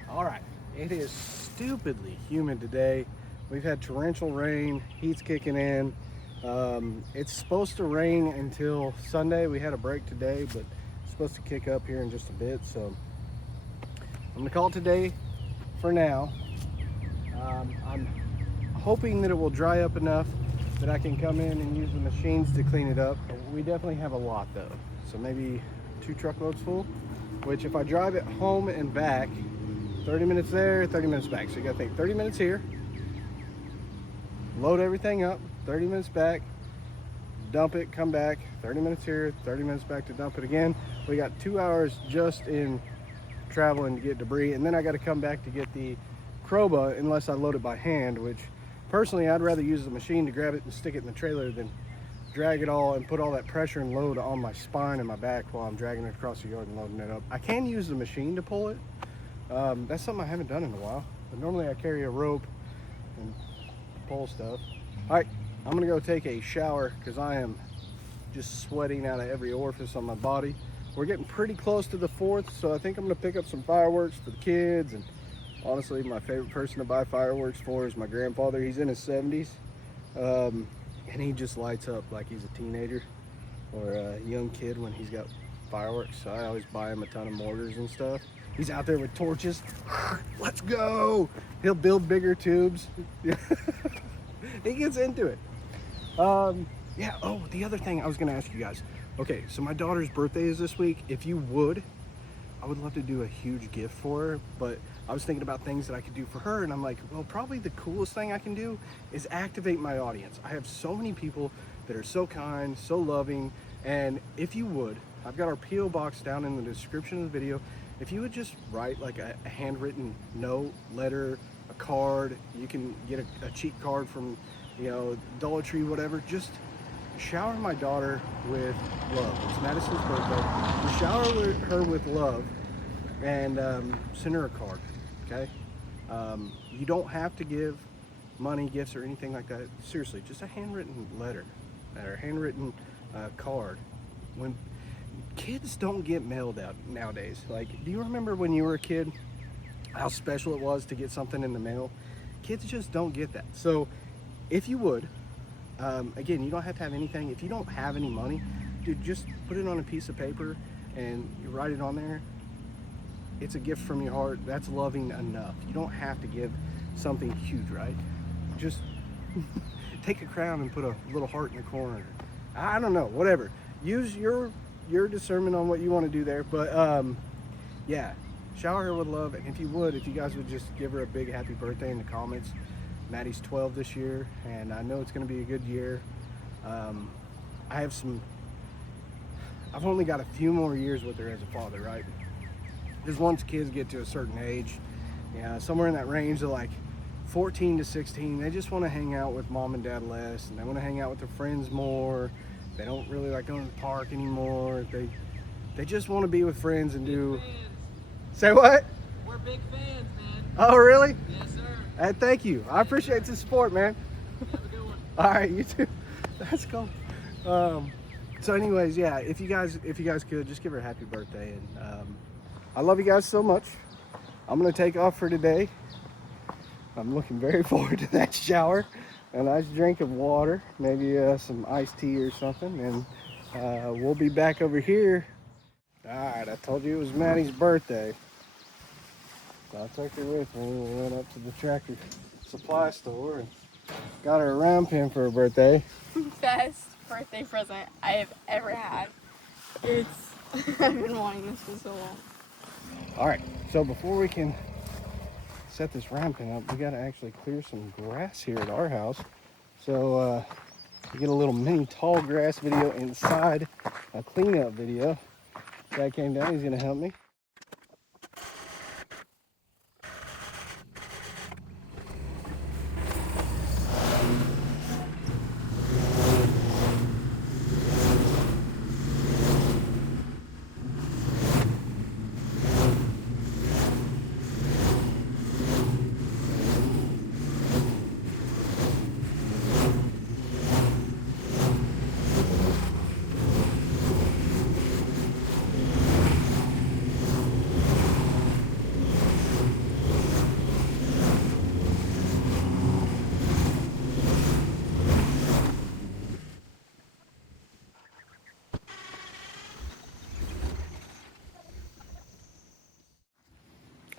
All right, it is stupidly humid today. We've had torrential rain, heat's kicking in. It's supposed to rain until Sunday. We had a break today, but it's supposed to kick up here in just a bit. So I'm gonna call it today for now. I'm hoping that it will dry up enough that I can come in and use the machines to clean it up. We definitely have a lot though. So maybe 2 truckloads full, which if I drive it home and back, 30 minutes there, 30 minutes back. So you gotta think 30 minutes here, load everything up, 30 minutes back, dump it, come back, 30 minutes here, 30 minutes back to dump it again. We got 2 hours just in traveling to get debris, and then I gotta come back to get the CROBA unless I load it by hand, which personally I'd rather use the machine to grab it and stick it in the trailer than drag it all and put all that pressure and load on my spine and my back while I'm dragging it across the yard and loading it up. I can use the machine to pull it. That's something I haven't done in a while, but normally I carry a rope and pull stuff. All right, I'm gonna go take a shower because I am just sweating out of every orifice on my body. We're getting pretty close to the 4th, so I think I'm gonna pick up some fireworks for the kids. And honestly, my favorite person to buy fireworks for is my grandfather. He's in his 70s, and he just lights up like he's a teenager. or a young kid when he's got fireworks. So I always buy him a ton of mortars and stuff. He's out there with torches. Let's go. He'll build bigger tubes. He gets into it. Yeah, oh, the other thing I was gonna ask you guys. Okay, so my daughter's birthday is this week. If you would, I would love to do a huge gift for her, but I was thinking about things that I could do for her, and I'm like, well, probably the coolest thing I can do is activate my audience. I have so many people that are so kind, so loving, and if you would, I've got our P.O. box down in the description of the video. If you would just write like a handwritten note, letter, a card, you can get a cheat card from, you know, Dollar Tree, whatever, just shower my daughter with love. It's Madison's birthday. You shower her with love and send her a card, okay? You don't have to give money, gifts, or anything like that. Seriously, just a handwritten letter or a handwritten card. When kids don't get mailed out nowadays. Like, do you remember when you were a kid how special it was to get something in the mail? Kids just don't get that. So if you would, again, you don't have to have anything. If you don't have any money, dude, just put it on a piece of paper and you write it on there. It's a gift from your heart. That's loving enough. You don't have to give something huge, right? Just take a crown and put a little heart in the corner. I don't know, whatever. Use your discernment on what you want to do there. But yeah, shower her with love. And if you guys would just give her a big happy birthday in the comments. Maddie's 12 this year, and I know it's going to be a good year. I've only got a few more years with her as a father, right? Because once kids get to a certain age, yeah, somewhere in that range of like 14 to 16, they just want to hang out with mom and dad less, and they want to hang out with their friends more. They don't really like going to the park anymore. They just want to be with friends and do. Say what? We're big fans, man. Oh, really? Yes, sir. Thank you. I appreciate the support, man. Have a good one. All right, you too. That's cool. So anyways, yeah, if you guys could just give her a happy birthday, and I love you guys so much. I'm gonna take off for today. I'm looking very forward to that shower, a nice drink of water, maybe some iced tea or something, and we'll be back over here. All right, I told you it was Maddie's birthday. So I took her with me. We went up to the Tractor Supply store and got her a round pin for her birthday. Best birthday present I have ever had. I've been wanting this for so long. All right, so before we can set this round pin up, we got to actually clear some grass here at our house. So we get a little mini tall grass video inside a cleanup video. Guy came down, he's gonna help me.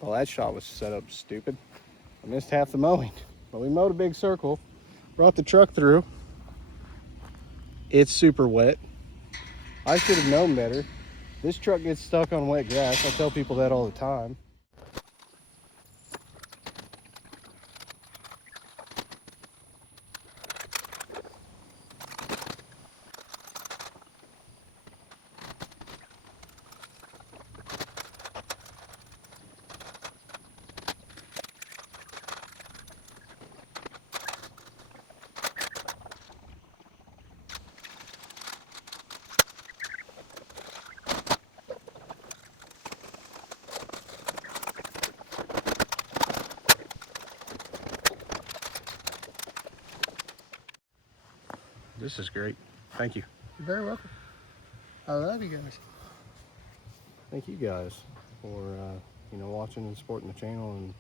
Well, that shot was set up stupid. I missed half the mowing, but we mowed a big circle, brought the truck through. It's super wet. I should have known better. This truck gets stuck on wet grass. I tell people that all the time. This is great. Thank you. You're very welcome. I love you guys. Thank you guys for watching and supporting the channel and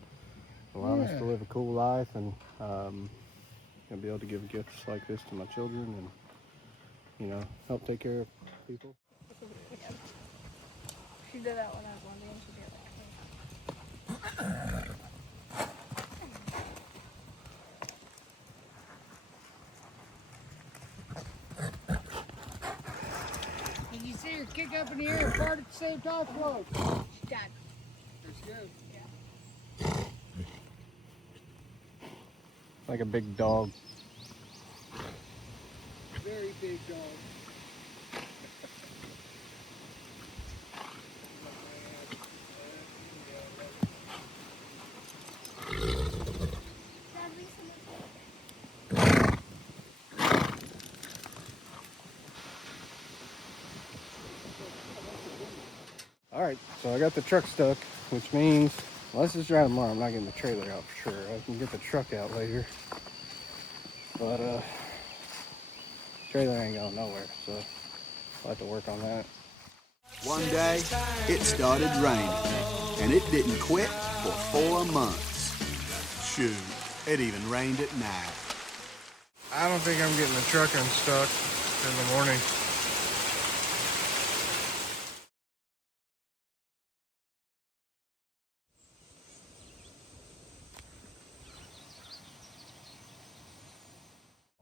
allowing us to live a cool life, and be able to give gifts like this to my children, and you know, help take care of people. She did that when I was wondering. She did that. Did you see her kick up in the air and fart at the same time, folks? She died. That's good. Like a big dog. Very big dog. Alright, so I got the truck stuck, which means, unless it's dry tomorrow, I'm not getting the trailer out for sure. I can get the truck out later. But, trailer ain't going nowhere, so I'll have to work on that. One day, it started raining, and it didn't quit for 4 months. Shoot, it even rained at night. I don't think I'm getting the truck unstuck in the morning.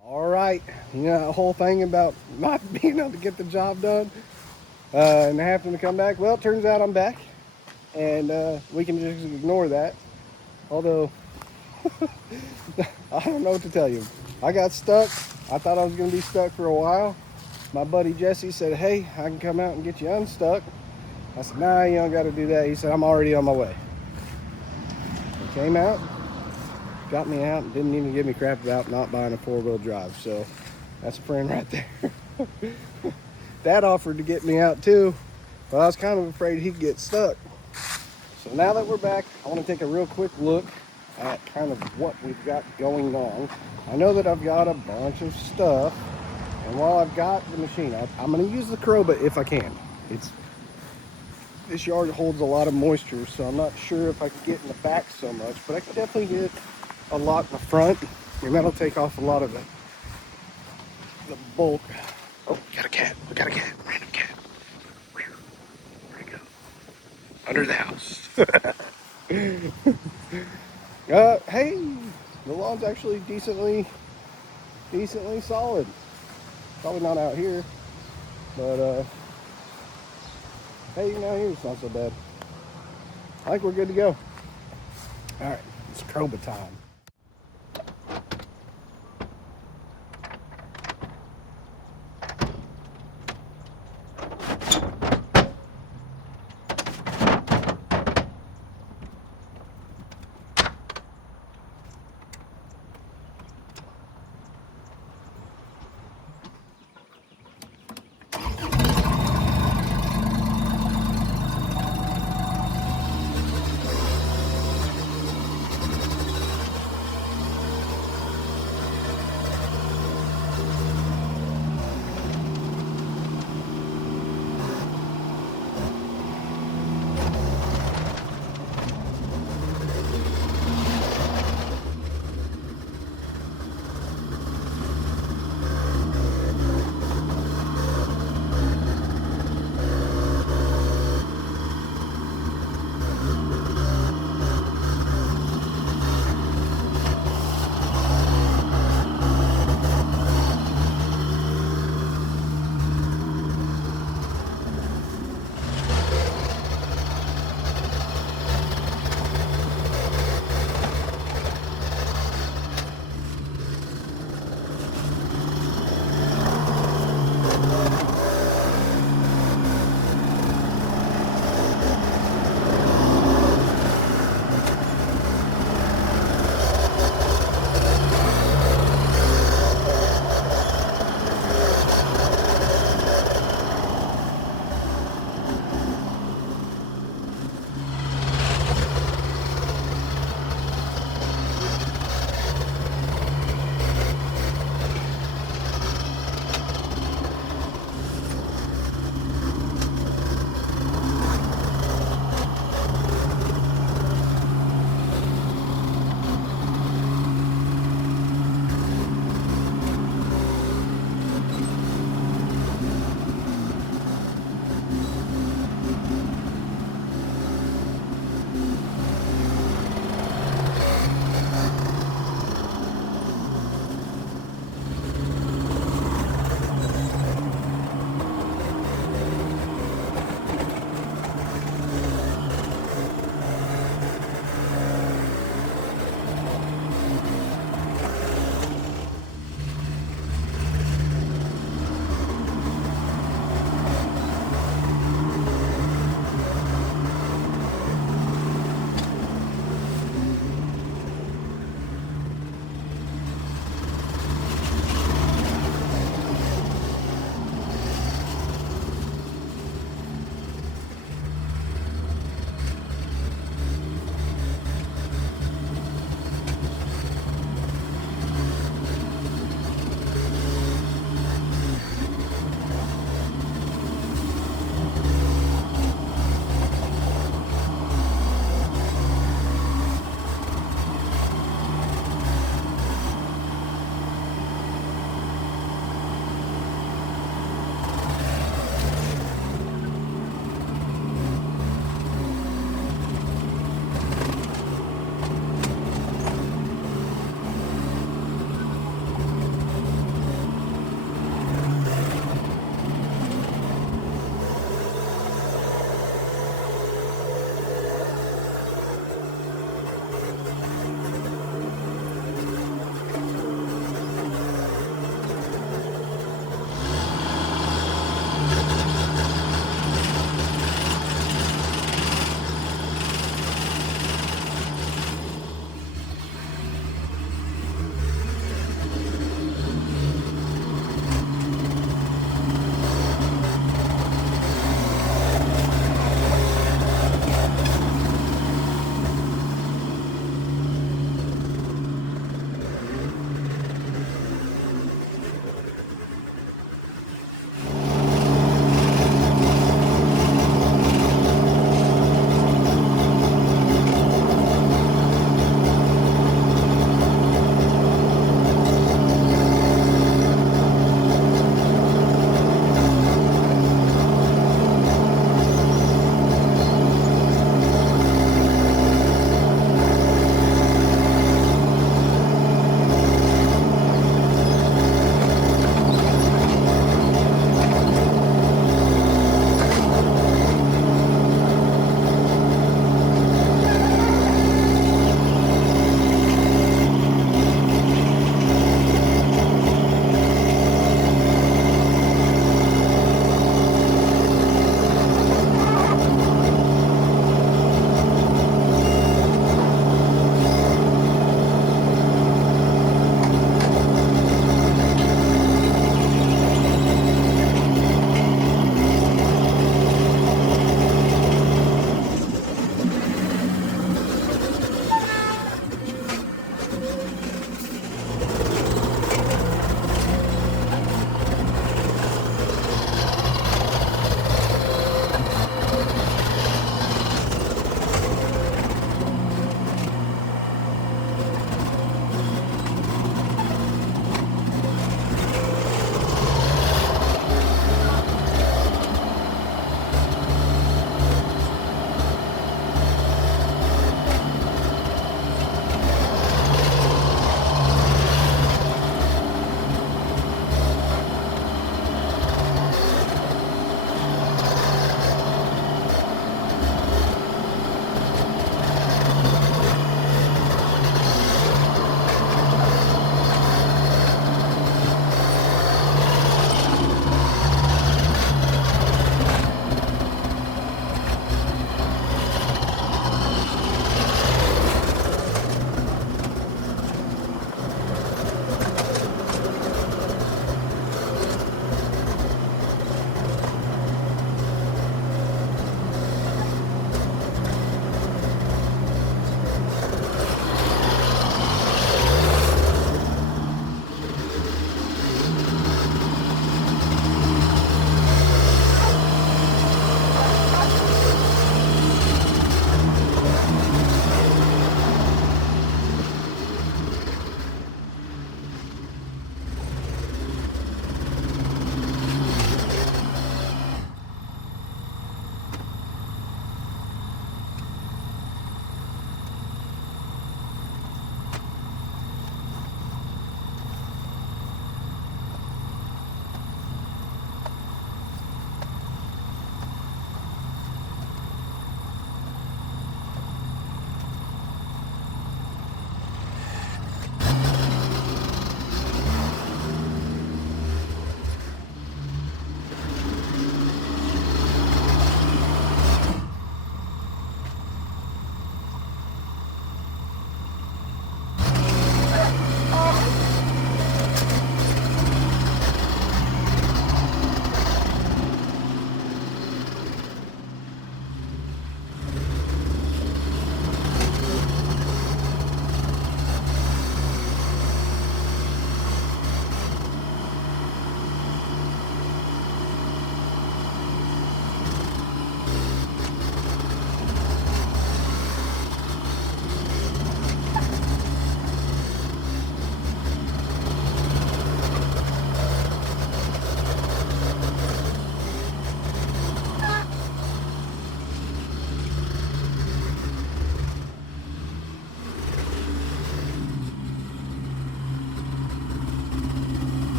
All right, you know the whole thing about not being able to get the job done and having to come back? Well, it turns out I'm back, and we can just ignore that. Although, I don't know what to tell you. I got stuck. I thought I was going to be stuck for a while. My buddy Jesse said, hey, I can come out and get you unstuck. I said, nah, you don't got to do that. He said, I'm already on my way. He came out, got me out, and didn't even give me crap about not buying a 4-wheel drive. So that's a friend right there. Dad offered to get me out too, but I was kind of afraid he'd get stuck. So now that we're back, I want to take a real quick look at kind of what we've got going on. I know that I've got a bunch of stuff, and while I've got the machine, I'm going to use the CROBA if I can. This yard holds a lot of moisture, so I'm not sure if I can get in the back so much, but I can definitely get a lot in the front, and that'll take off a lot of the bulk. Oh, we got a cat. We got a cat. Random cat. Where'd it go? Under the house. Hey, the lawn's actually decently solid. Probably not out here, but hey, now here it's not so bad. I think we're good to go. All right, it's CROBA time.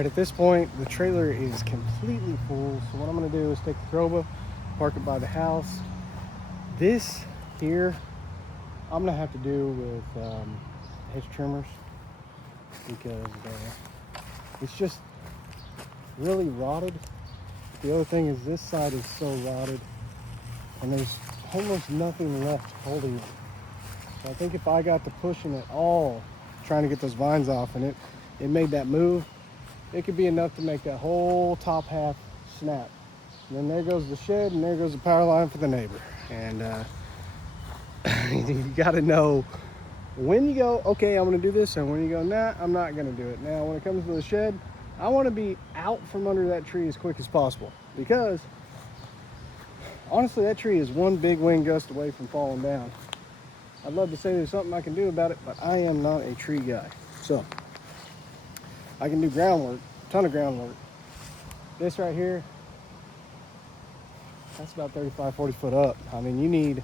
right, at this point, the trailer is completely full. So what I'm gonna do is take the CROBA, park it by the house. This here, I'm gonna have to do with hedge trimmers because it's just really rotted. The other thing is this side is so rotted and there's almost nothing left holding it. So I think if I got to pushing it all, trying to get those vines off, and it made that move, it could be enough to make that whole top half snap. And then there goes the shed, and there goes the power line for the neighbor. And you gotta know when you go, okay, I'm gonna do this, and when you go, nah, I'm not gonna do it. Now, when it comes to the shed, I wanna be out from under that tree as quick as possible, because honestly, that tree is one big wind gust away from falling down. I'd love to say there's something I can do about it, but I am not a tree guy. So I can do groundwork, ton of groundwork. This right here, that's about 35, 40 foot up. I mean, you need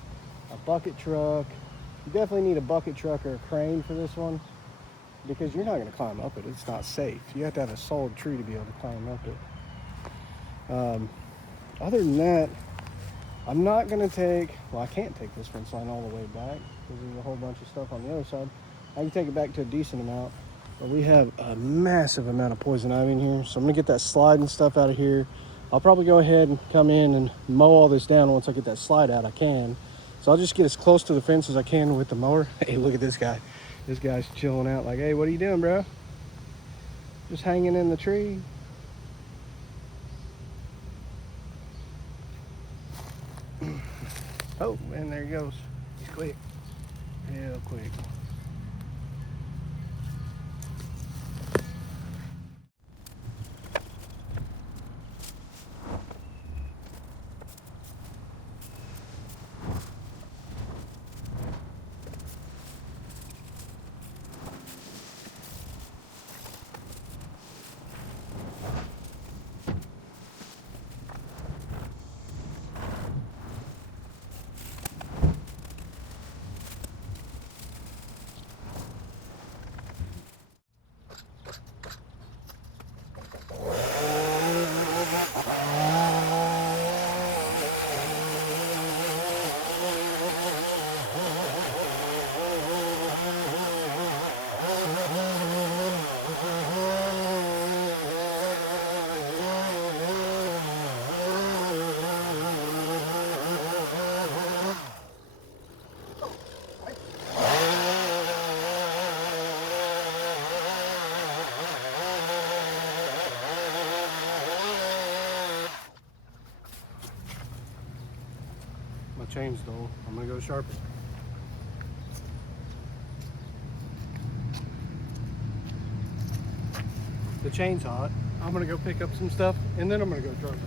a bucket truck. You definitely need a bucket truck or a crane for this one, because you're not gonna climb up it. It's not safe. You have to have a solid tree to be able to climb up it. Other than that, I'm not gonna take, well, I can't take this fence line all the way back because there's a whole bunch of stuff on the other side. I can take it back to a decent amount, but we have a massive amount of poison ivy in here. So I'm gonna get that slide and stuff out of here. I'll probably go ahead and come in and mow all this down. Once I get that slide out, I can. So I'll just get as close to the fence as I can with the mower. Hey, look at this guy. This guy's chilling out like, hey, what are you doing, bro? Just hanging in the tree. Oh, and there he goes. He's quick. Real quick. My chain's dull. I'm gonna go sharpen. The chain's hot. I'm gonna go pick up some stuff and then I'm gonna go sharpen it.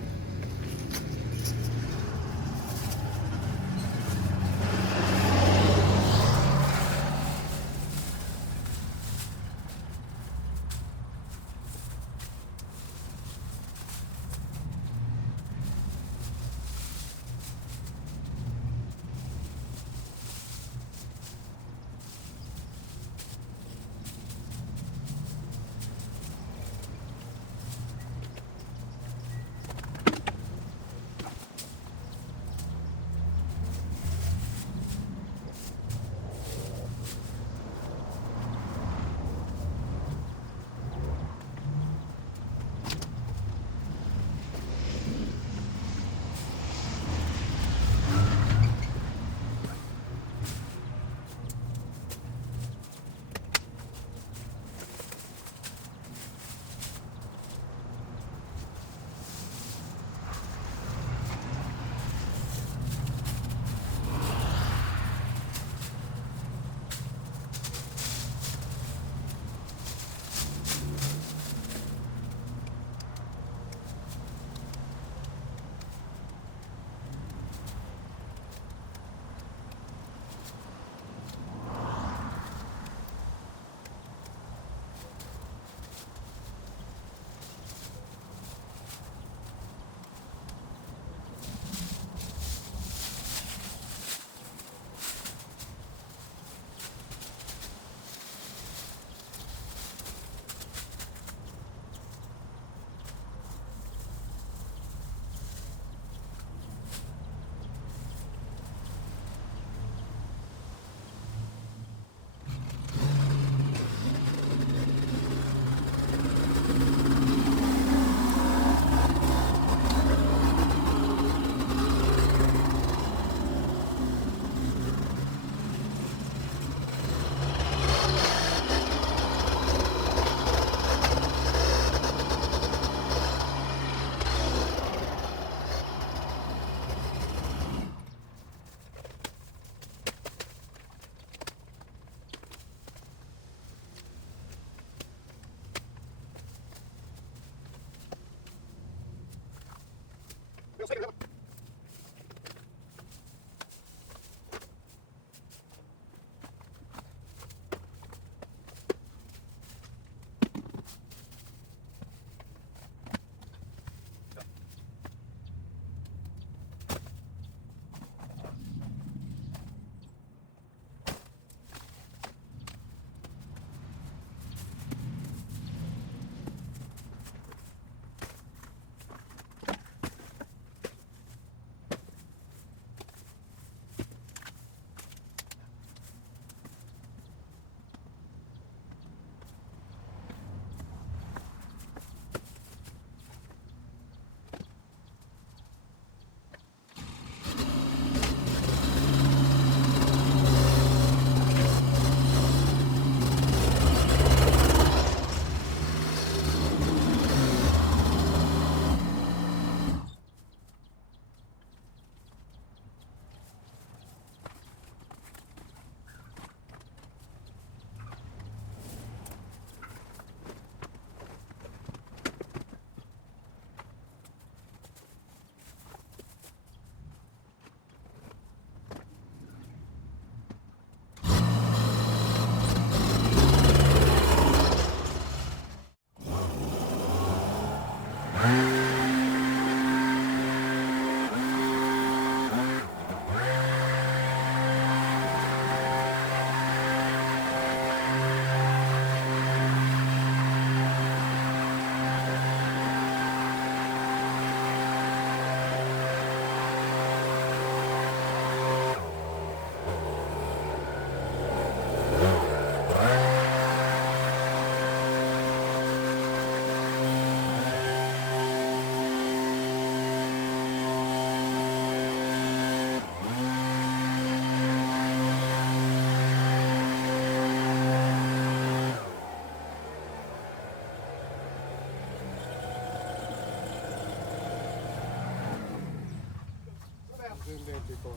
before.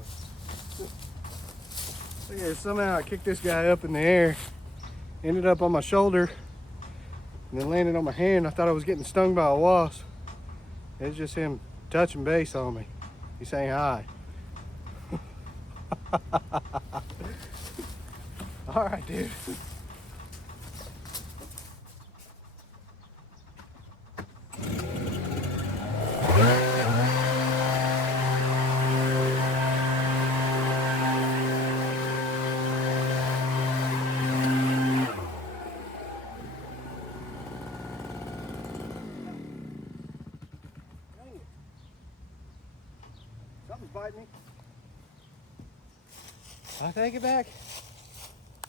Look at it, somehow I kicked this guy up in the air, ended up on my shoulder, and then landed on my hand. I thought I was getting stung by a wasp. It's just him touching base on me. He's saying hi. All right, dude. Something's biting me. I take it back.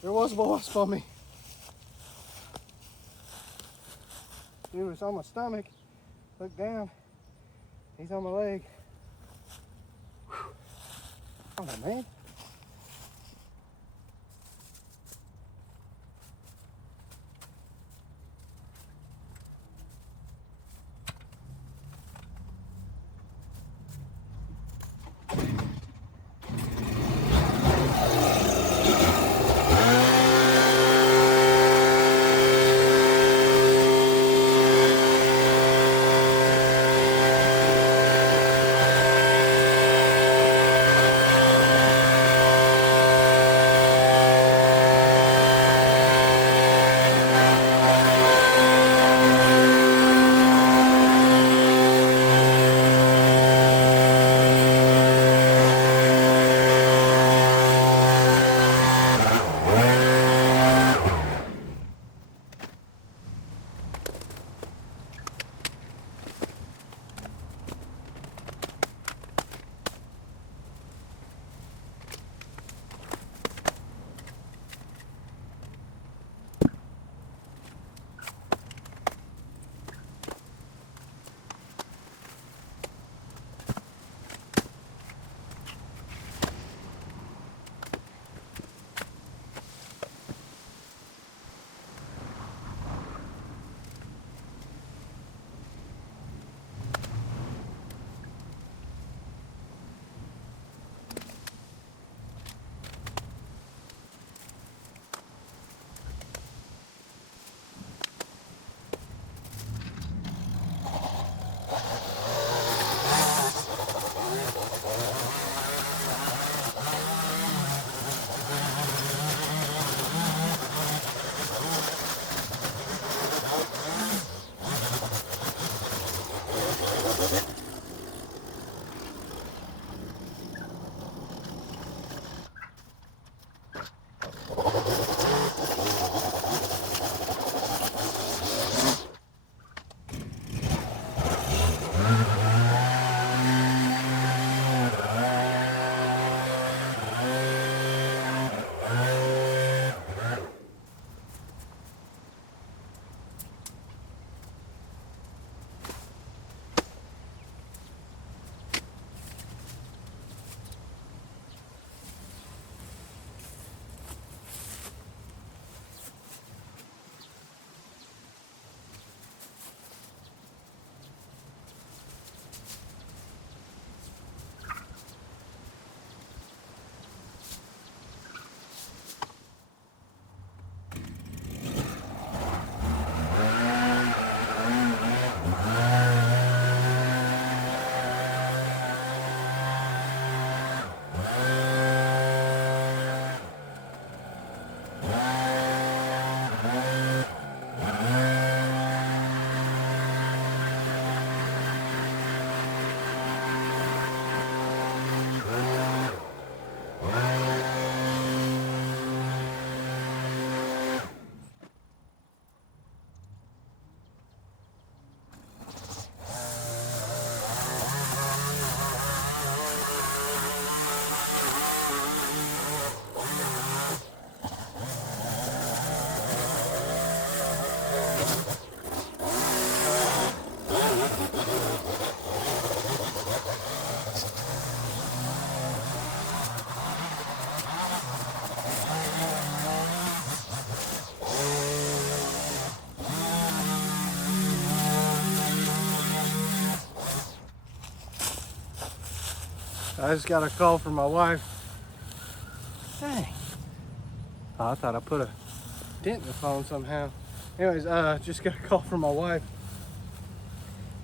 There was a wasp on me. Dude was on my stomach. Look down. He's on my leg. Whew. Oh man. I just got a call from my wife. Dang. Oh, I thought I put a dent in the phone somehow. Anyways, just got a call from my wife.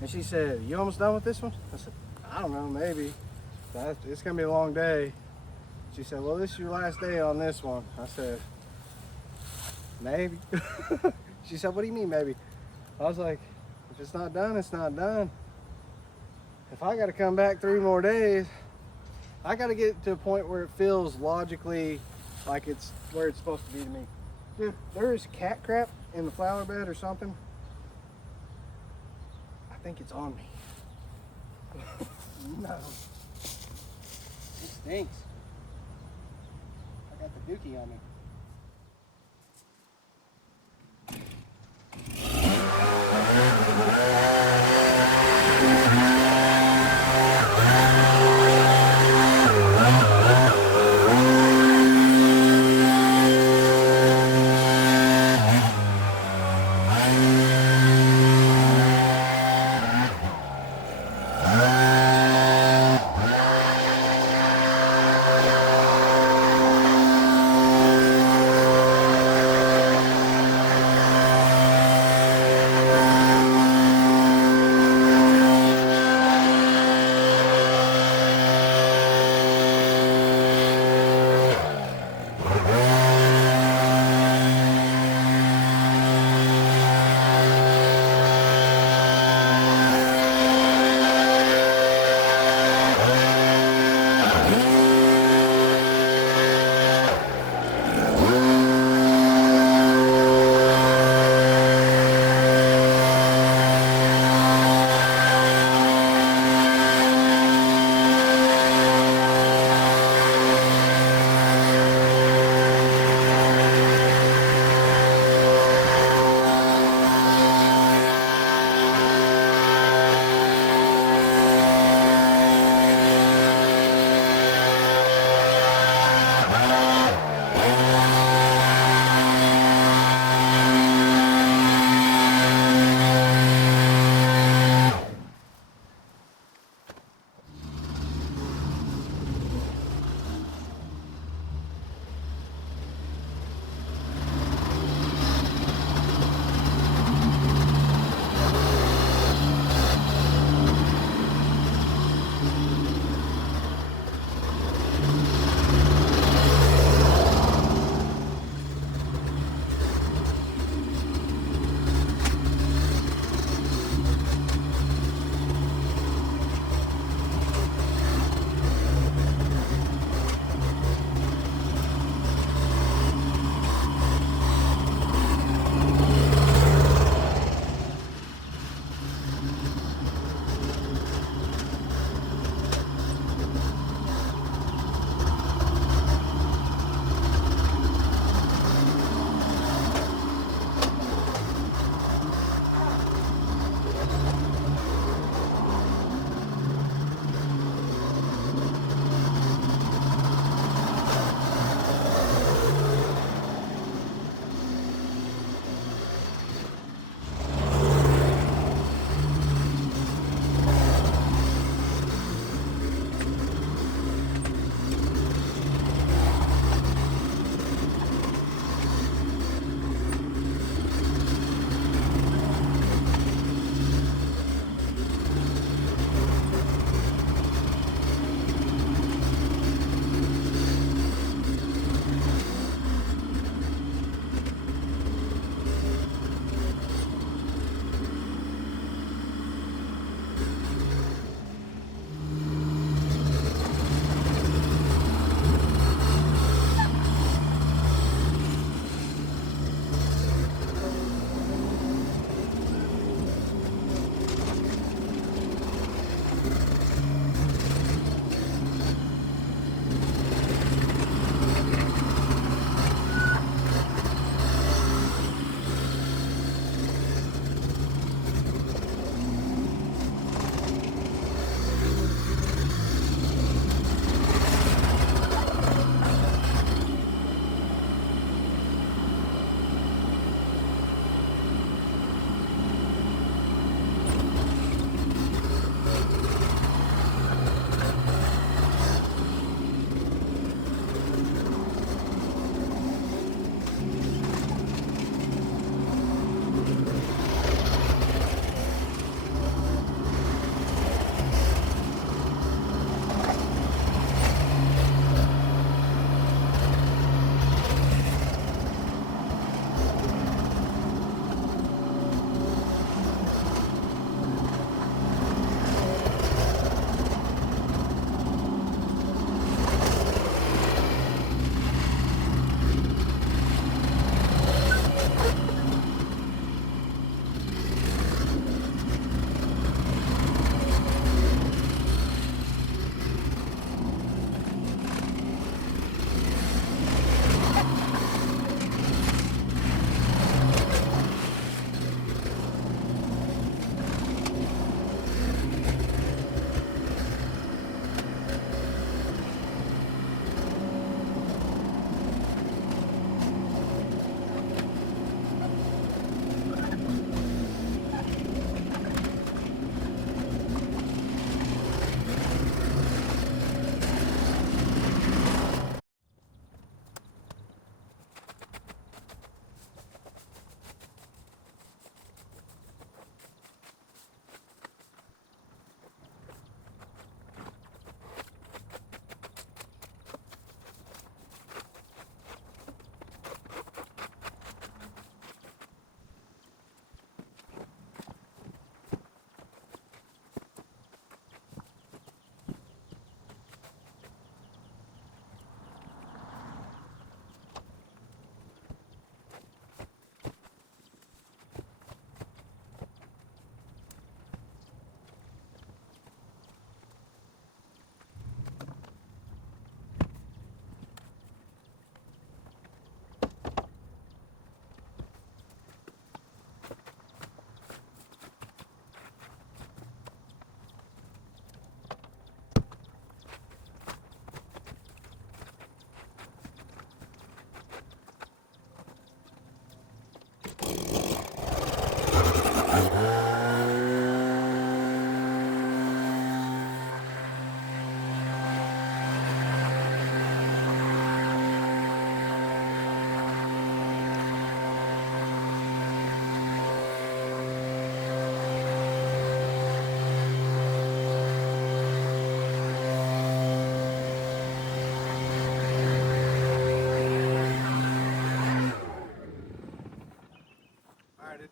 And she said, "You almost done with this one?" I said, "I don't know, maybe. It's gonna be a long day." She said, "Well, this is your last day on this one." I said, "Maybe." She said, "What do you mean, maybe?" I was like, "If it's not done, it's not done. If I gotta come back 3 more days, I gotta get to a point where it feels logically like it's where it's supposed to be to me." Dude, there is cat crap in the flower bed or something. I think it's on me. No. It stinks. I got the dookie on me.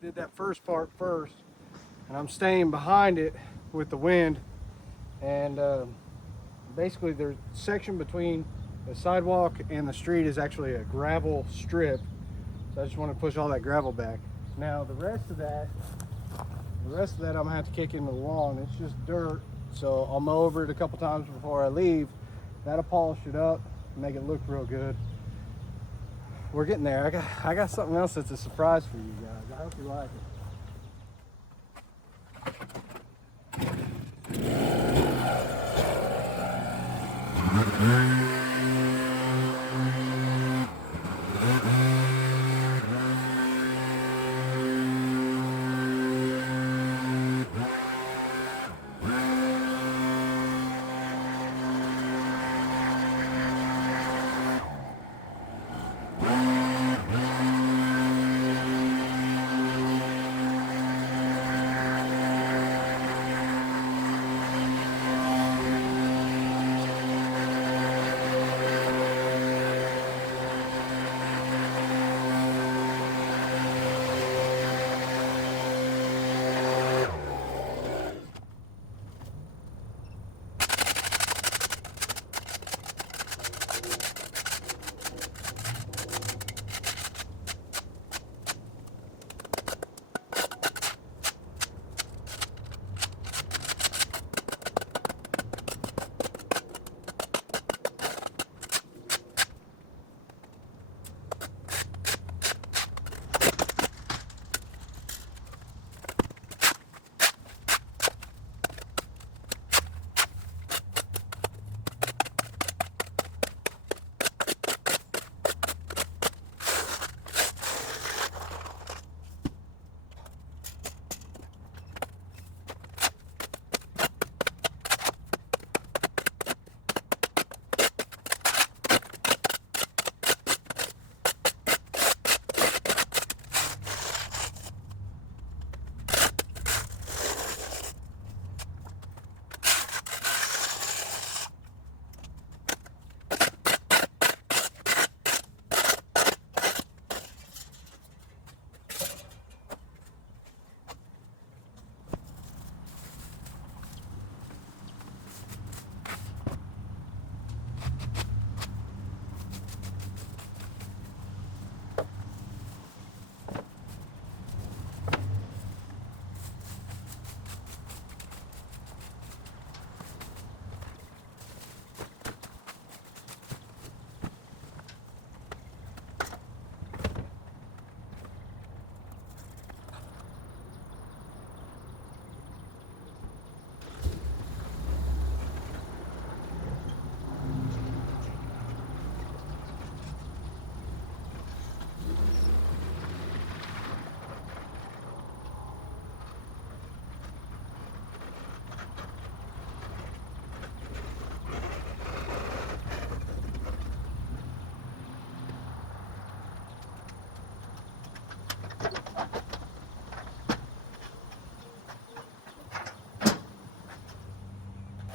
did that first part first, and I'm staying behind it with the wind. And basically the section between the sidewalk and the street is actually a gravel strip. So I just want to push all that gravel back. Now the rest of that I'm gonna have to kick into the lawn. It's just dirt, so I'll mow over it a couple times before I leave. That'll polish it up, make it look real good. We're getting there. I got something else that's a surprise for you guys. I hope you like it.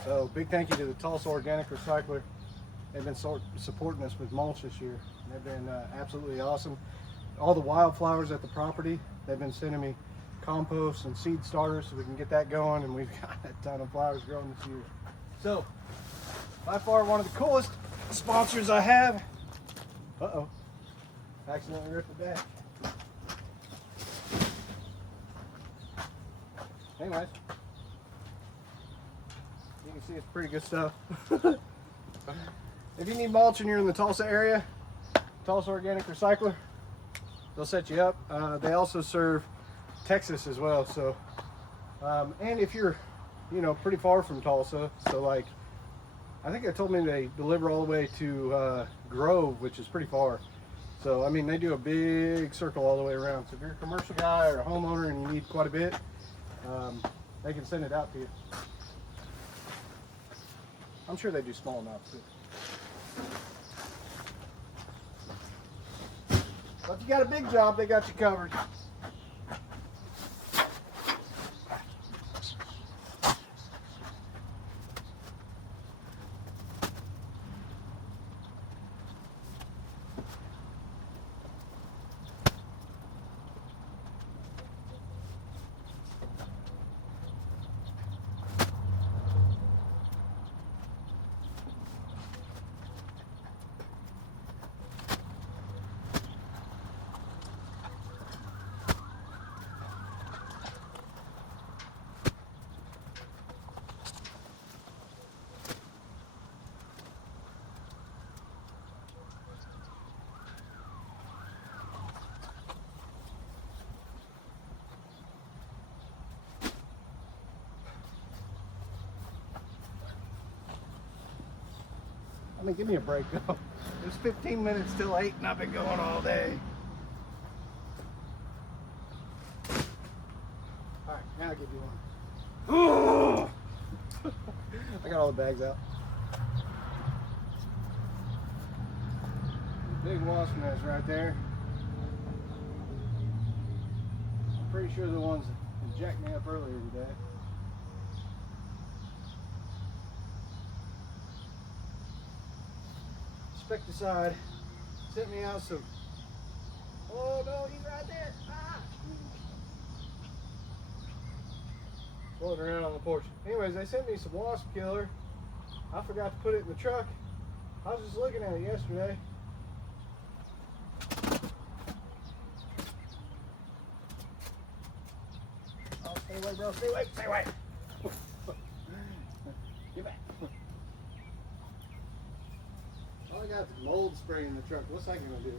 So big thank you to the Tulsa Organic Recycler. They've been supporting us with mulch this year. They've been absolutely awesome. All the wildflowers at the property, they've been sending me compost and seed starters so we can get that going, and we've got a ton of flowers growing this year. So by far one of the coolest sponsors I have. Uh-oh, accidentally ripped it back. Anyways, you can see it's pretty good stuff. If you need mulch and you're in the Tulsa area, Tulsa Organic Recycler, they'll set you up. They also serve Texas as well. So, and if you're, pretty far from Tulsa, so like, I think they told me they deliver all the way to Grove, which is pretty far. So, I mean, they do a big circle all the way around. So if you're a commercial guy or a homeowner and you need quite a bit, they can send it out to you. I'm sure they do small amounts too. But if you got a big job, they got you covered. I mean, give me a break though. It's 15 minutes till 8 and I've been going all day. All right, now I'll give you one. I got all the bags out. Big wasp nest right there. I'm pretty sure the ones that jacked me up earlier today. Insecticide sent me out some. Oh no, he's right there. Ah. Floating around on the porch. Anyways, they sent me some wasp killer. I forgot to put it in the truck. I was just looking at it yesterday. Oh, stay away, bro. Stay away. Stay away. Get back. Oh, I got mold spray in the truck. What's that gonna do?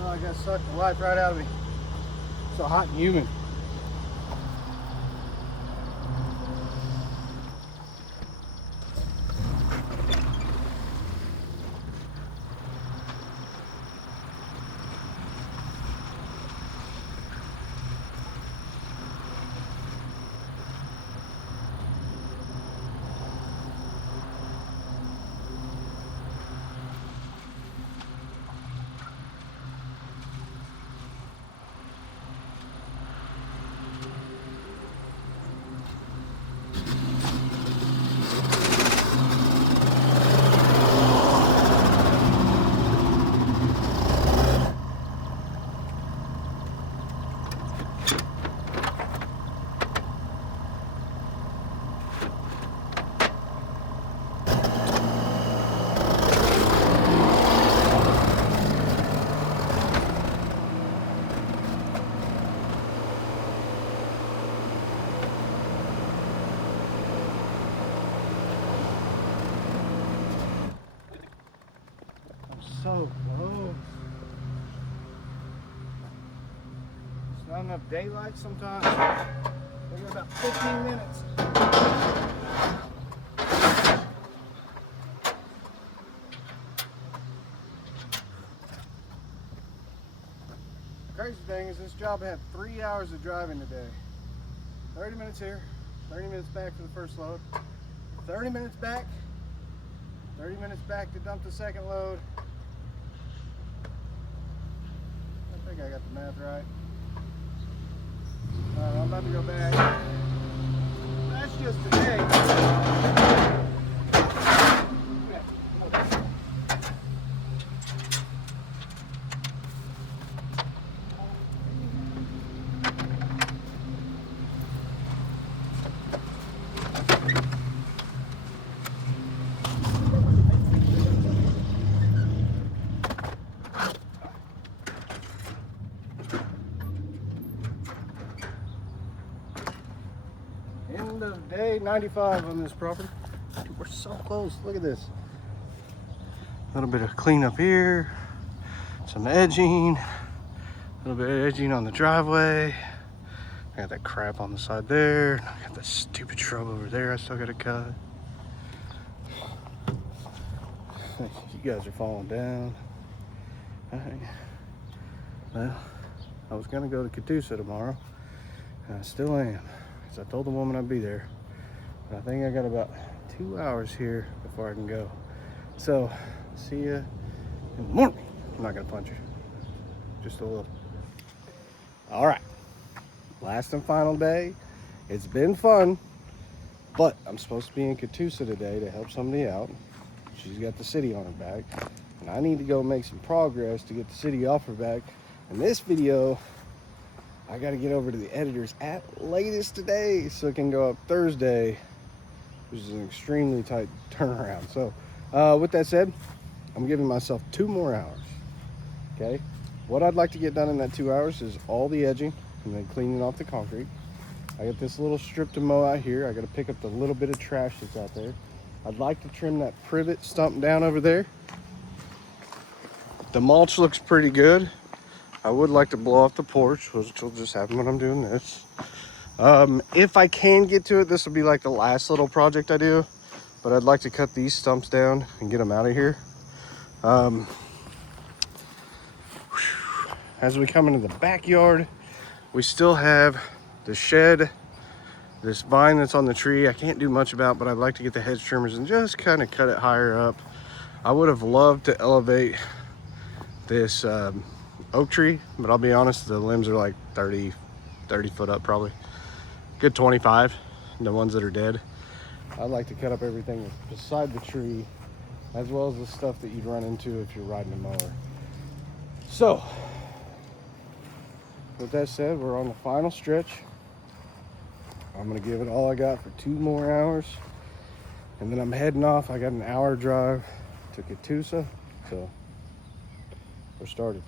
I got sucked the life right out of me. So hot and humid. So close. It's not enough daylight sometimes. We got about 15 minutes. Crazy thing is this job had 3 hours of driving today. 30 minutes here, 30 minutes back for the first load, 30 minutes back, 30 minutes back to dump the second load. I think I got the math right. I'm about to go back. That's just today. End of day 95 on this property. Dude, we're so close. Look at this. A little bit of cleanup here, some edging, a little bit of edging on the driveway. I got that crap on the side there. I got that stupid shrub over there I still gotta cut. You guys are falling down. All right. Well, I was gonna go to Catoosa tomorrow, and I still am. I told the woman I'd be there, but I think I got about 2 hours here before I can go. So, see ya in the morning. I'm not gonna punch her, just a little. All right, last and final day. It's been fun, but I'm supposed to be in Catoosa today to help somebody out. She's got the city on her back, and I need to go make some progress to get the city off her back. And this video, I got to get over to the editors at latest today so it can go up Thursday, which is an extremely tight turnaround. So with that said, I'm giving myself 2 more hours. Okay, what I'd like to get done in that 2 hours is all the edging and then cleaning off the concrete. I got this little strip to mow out here. I got to pick up the little bit of trash that's out there. I'd like to trim that privet stump down over there. The mulch looks pretty good. I would like to blow off the porch, which will just happen when I'm doing this. If I can get to it, this will be like the last little project I do, but I'd like to cut these stumps down and get them out of here. As we come into the backyard, we still have the shed, this vine that's on the tree I can't do much about, but I'd like to get the hedge trimmers and just kind of cut it higher up. I would have loved to elevate this oak tree, but I'll be honest, the limbs are like 30 foot up, probably good 25, the ones that are dead. I'd like to cut up everything beside the tree, as well as the stuff that you'd run into if you're riding a mower. So with that said, we're on the final stretch. I'm gonna give it all I got for 2 more hours, and then I'm heading off. I got an hour drive to Catoosa, so we're started.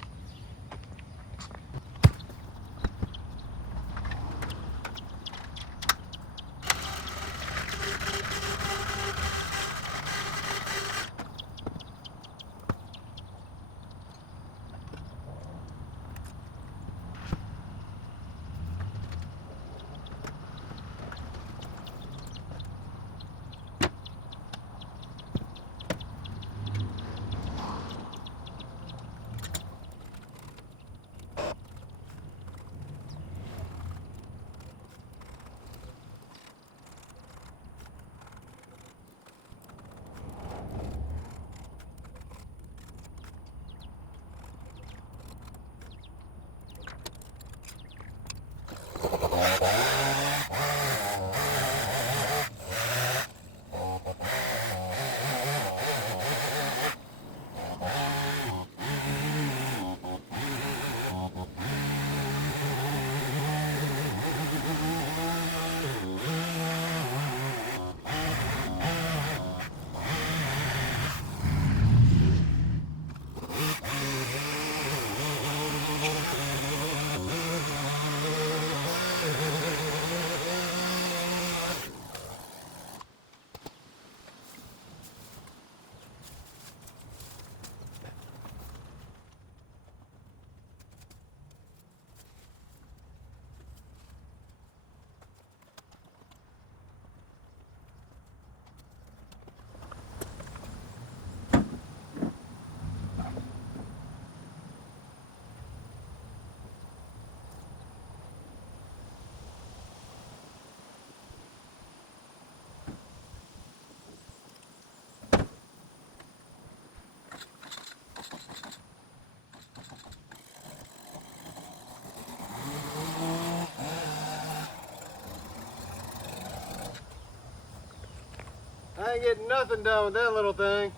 I ain't getting nothing done with that little thing.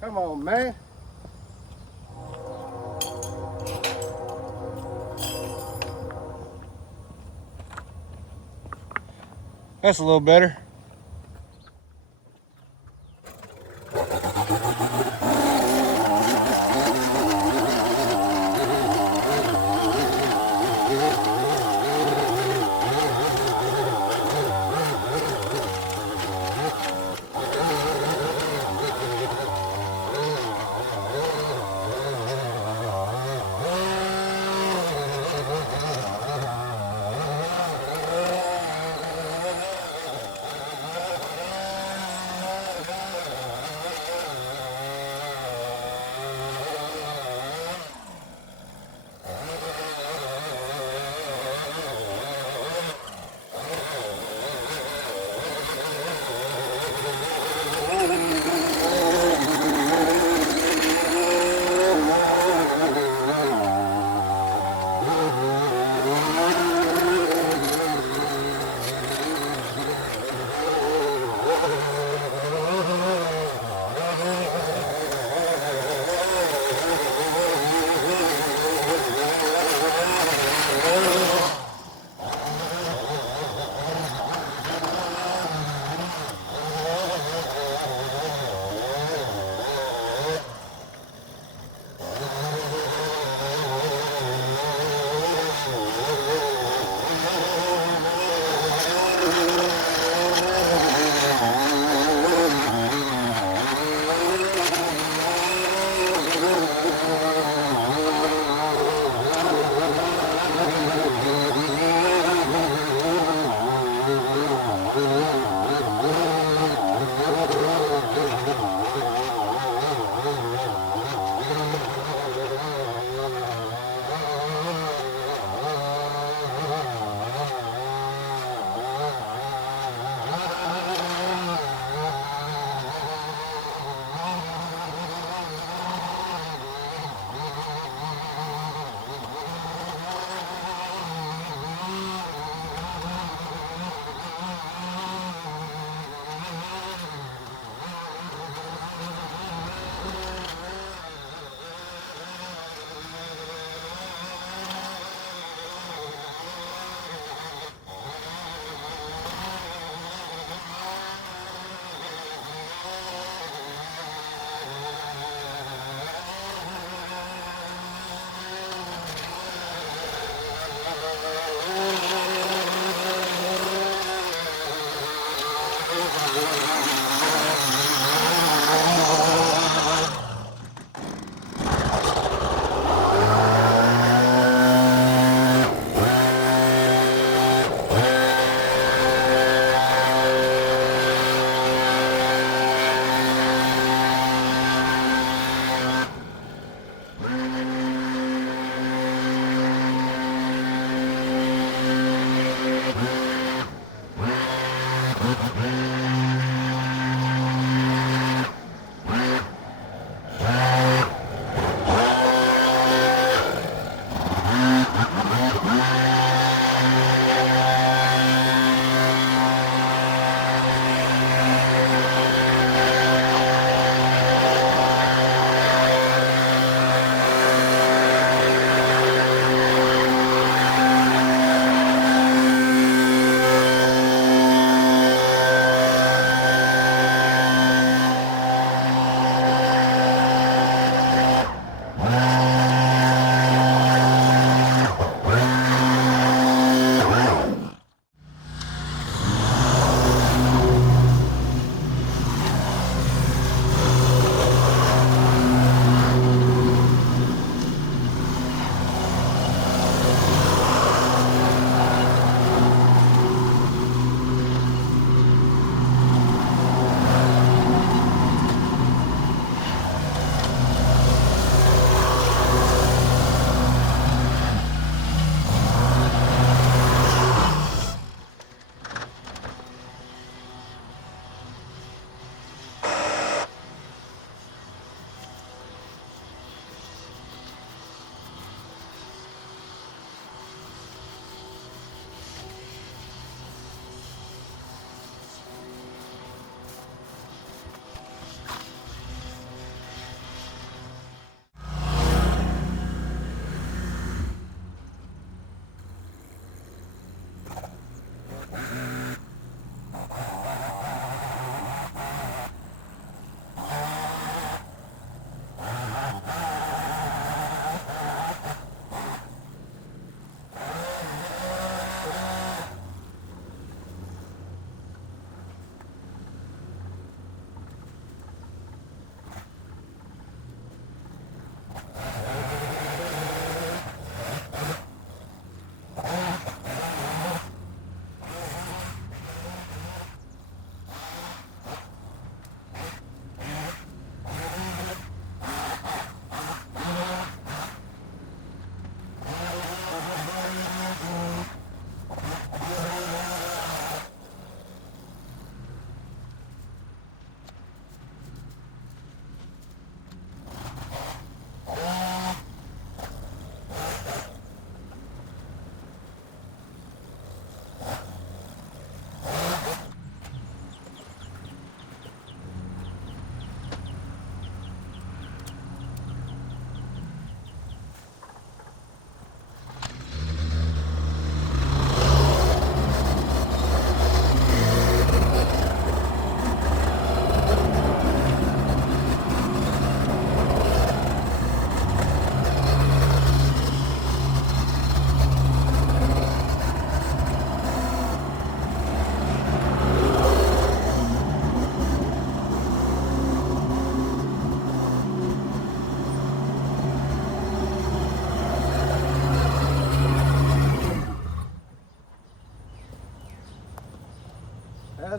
Come on, man. That's a little better.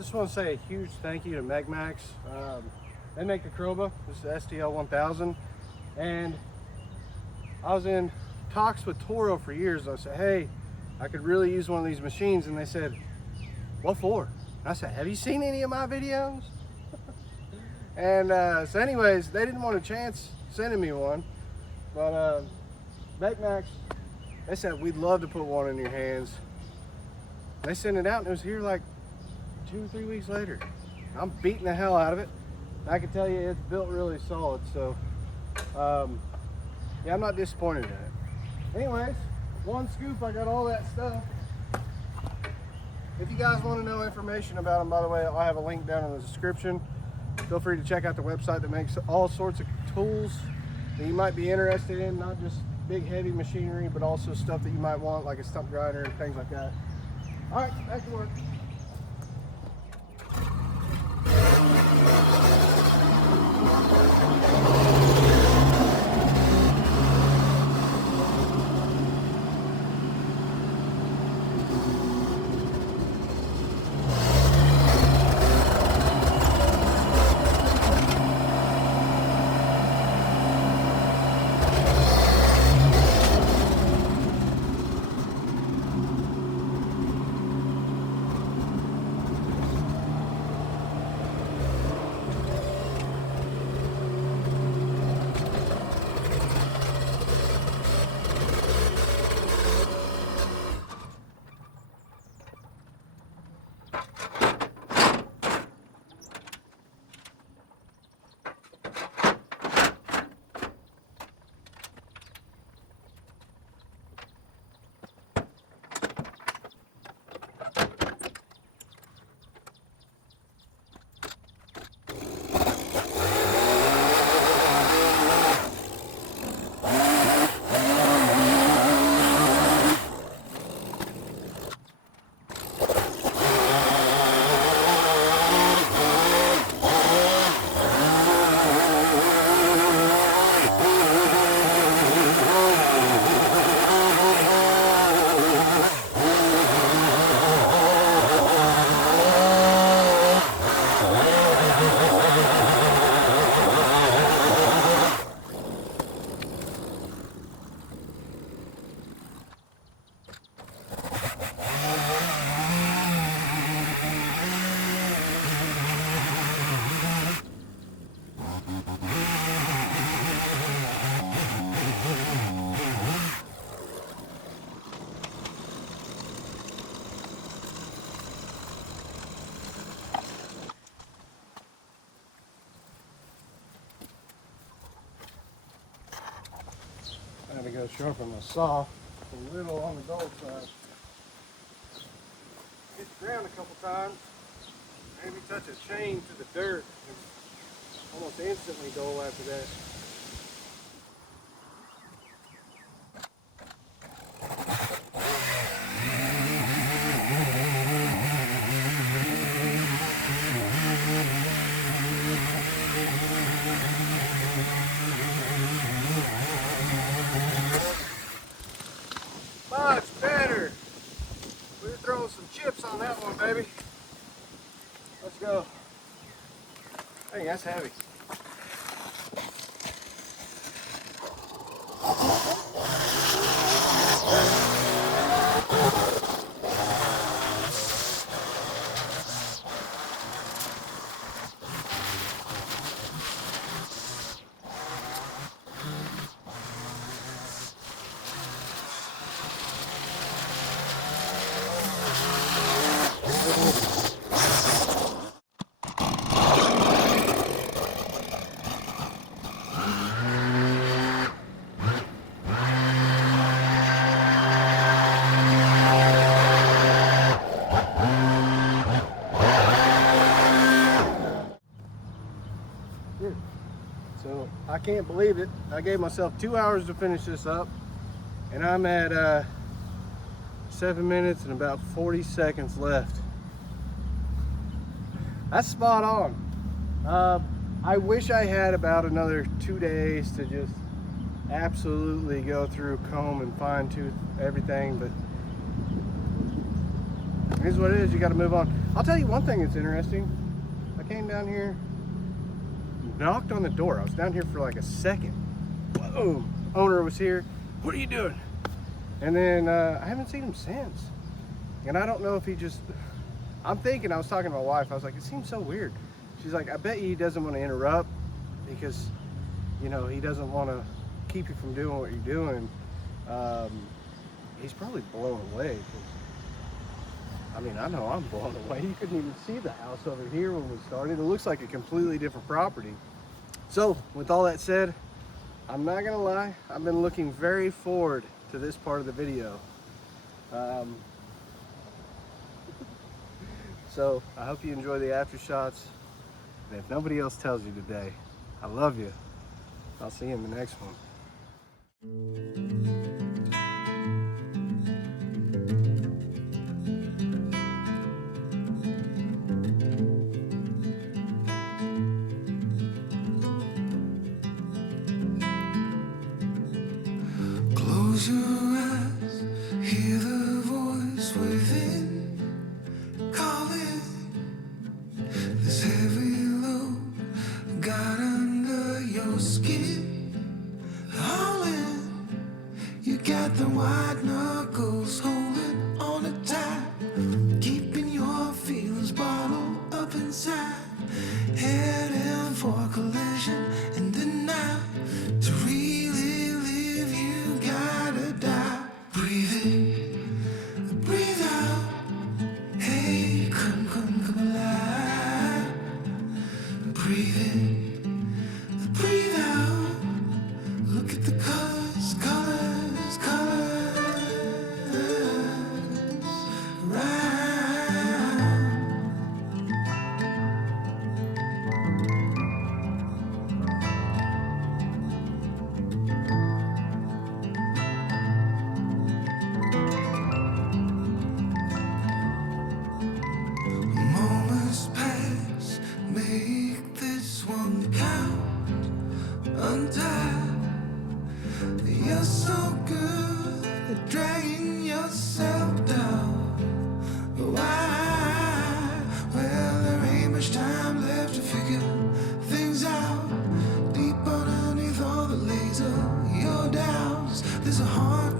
just want to say a huge thank you to MechMaxx. They make the CROBA, this is the STL 1000, and I was in talks with Toro for years. I said, hey, I could really use one of these machines, and they said, what for? I said, have you seen any of my videos? And so anyways, they didn't want a chance sending me one, but MechMaxx, they said, we'd love to put one in your hands. They sent it out and it was here like 2 or 3 weeks later. I'm beating the hell out of it. I can tell you it's built really solid, so yeah, I'm not disappointed in it. Anyways, one scoop, I got all that stuff. If you guys want to know information about them, by the way, I'll have a link down in the description. Feel free to check out the website that makes all sorts of tools that you might be interested in, not just big heavy machinery, but also stuff that you might want, like a stump grinder and things like that. All right, back to work. I had to go sharpen my saw a little on the gold side. Hit the ground a couple times, maybe touch a chain to the dirt, and almost instantly dull after that. Much better. We're throwing some chips on that one, baby. Let's go. Dang, that's heavy. So I can't believe it. I gave myself 2 hours to finish this up, and I'm at 7 minutes and about 40 seconds left. That's spot on. I wish I had about another 2 days to just absolutely go through, comb and fine tooth everything, but Here's what it is, you gotta move on. I'll tell you one thing that's interesting. I came down here, knocked on the door. I was down here for like a second. Boom, owner was here. What are you doing? And then I haven't seen him since. And I don't know if he just, I was talking to my wife, I was like, it seems so weird. She's like, I bet you he doesn't want to interrupt because, you know, he doesn't want to keep you from doing what you're doing. He's probably blown away. I mean, I know I'm blown away. You couldn't even see the house over here when we started. It looks like a completely different property. So, with all that said, I'm not gonna lie, I've been looking very forward to this part of the video. So, I hope you enjoy the after shots. And if nobody else tells you today, I love you. I'll see you in the next one. Close your eyes, hear the voice within calling. This heavy load got under your skin, hauling. You got the white knuckles holding on it tight, keeping your feelings bottled up inside, heading for collision in the night. To really live, you gotta die. Breathe in, breathe out. Hey, come alive. Breathe in, breathe out. Look at the colors, colors, colors. Right. Moments pass, make this one count. Untied, you're so good at dragging yourself down. Why? Well, there ain't much time left to figure things out. Deep underneath all the layers of your doubts, there's a heart.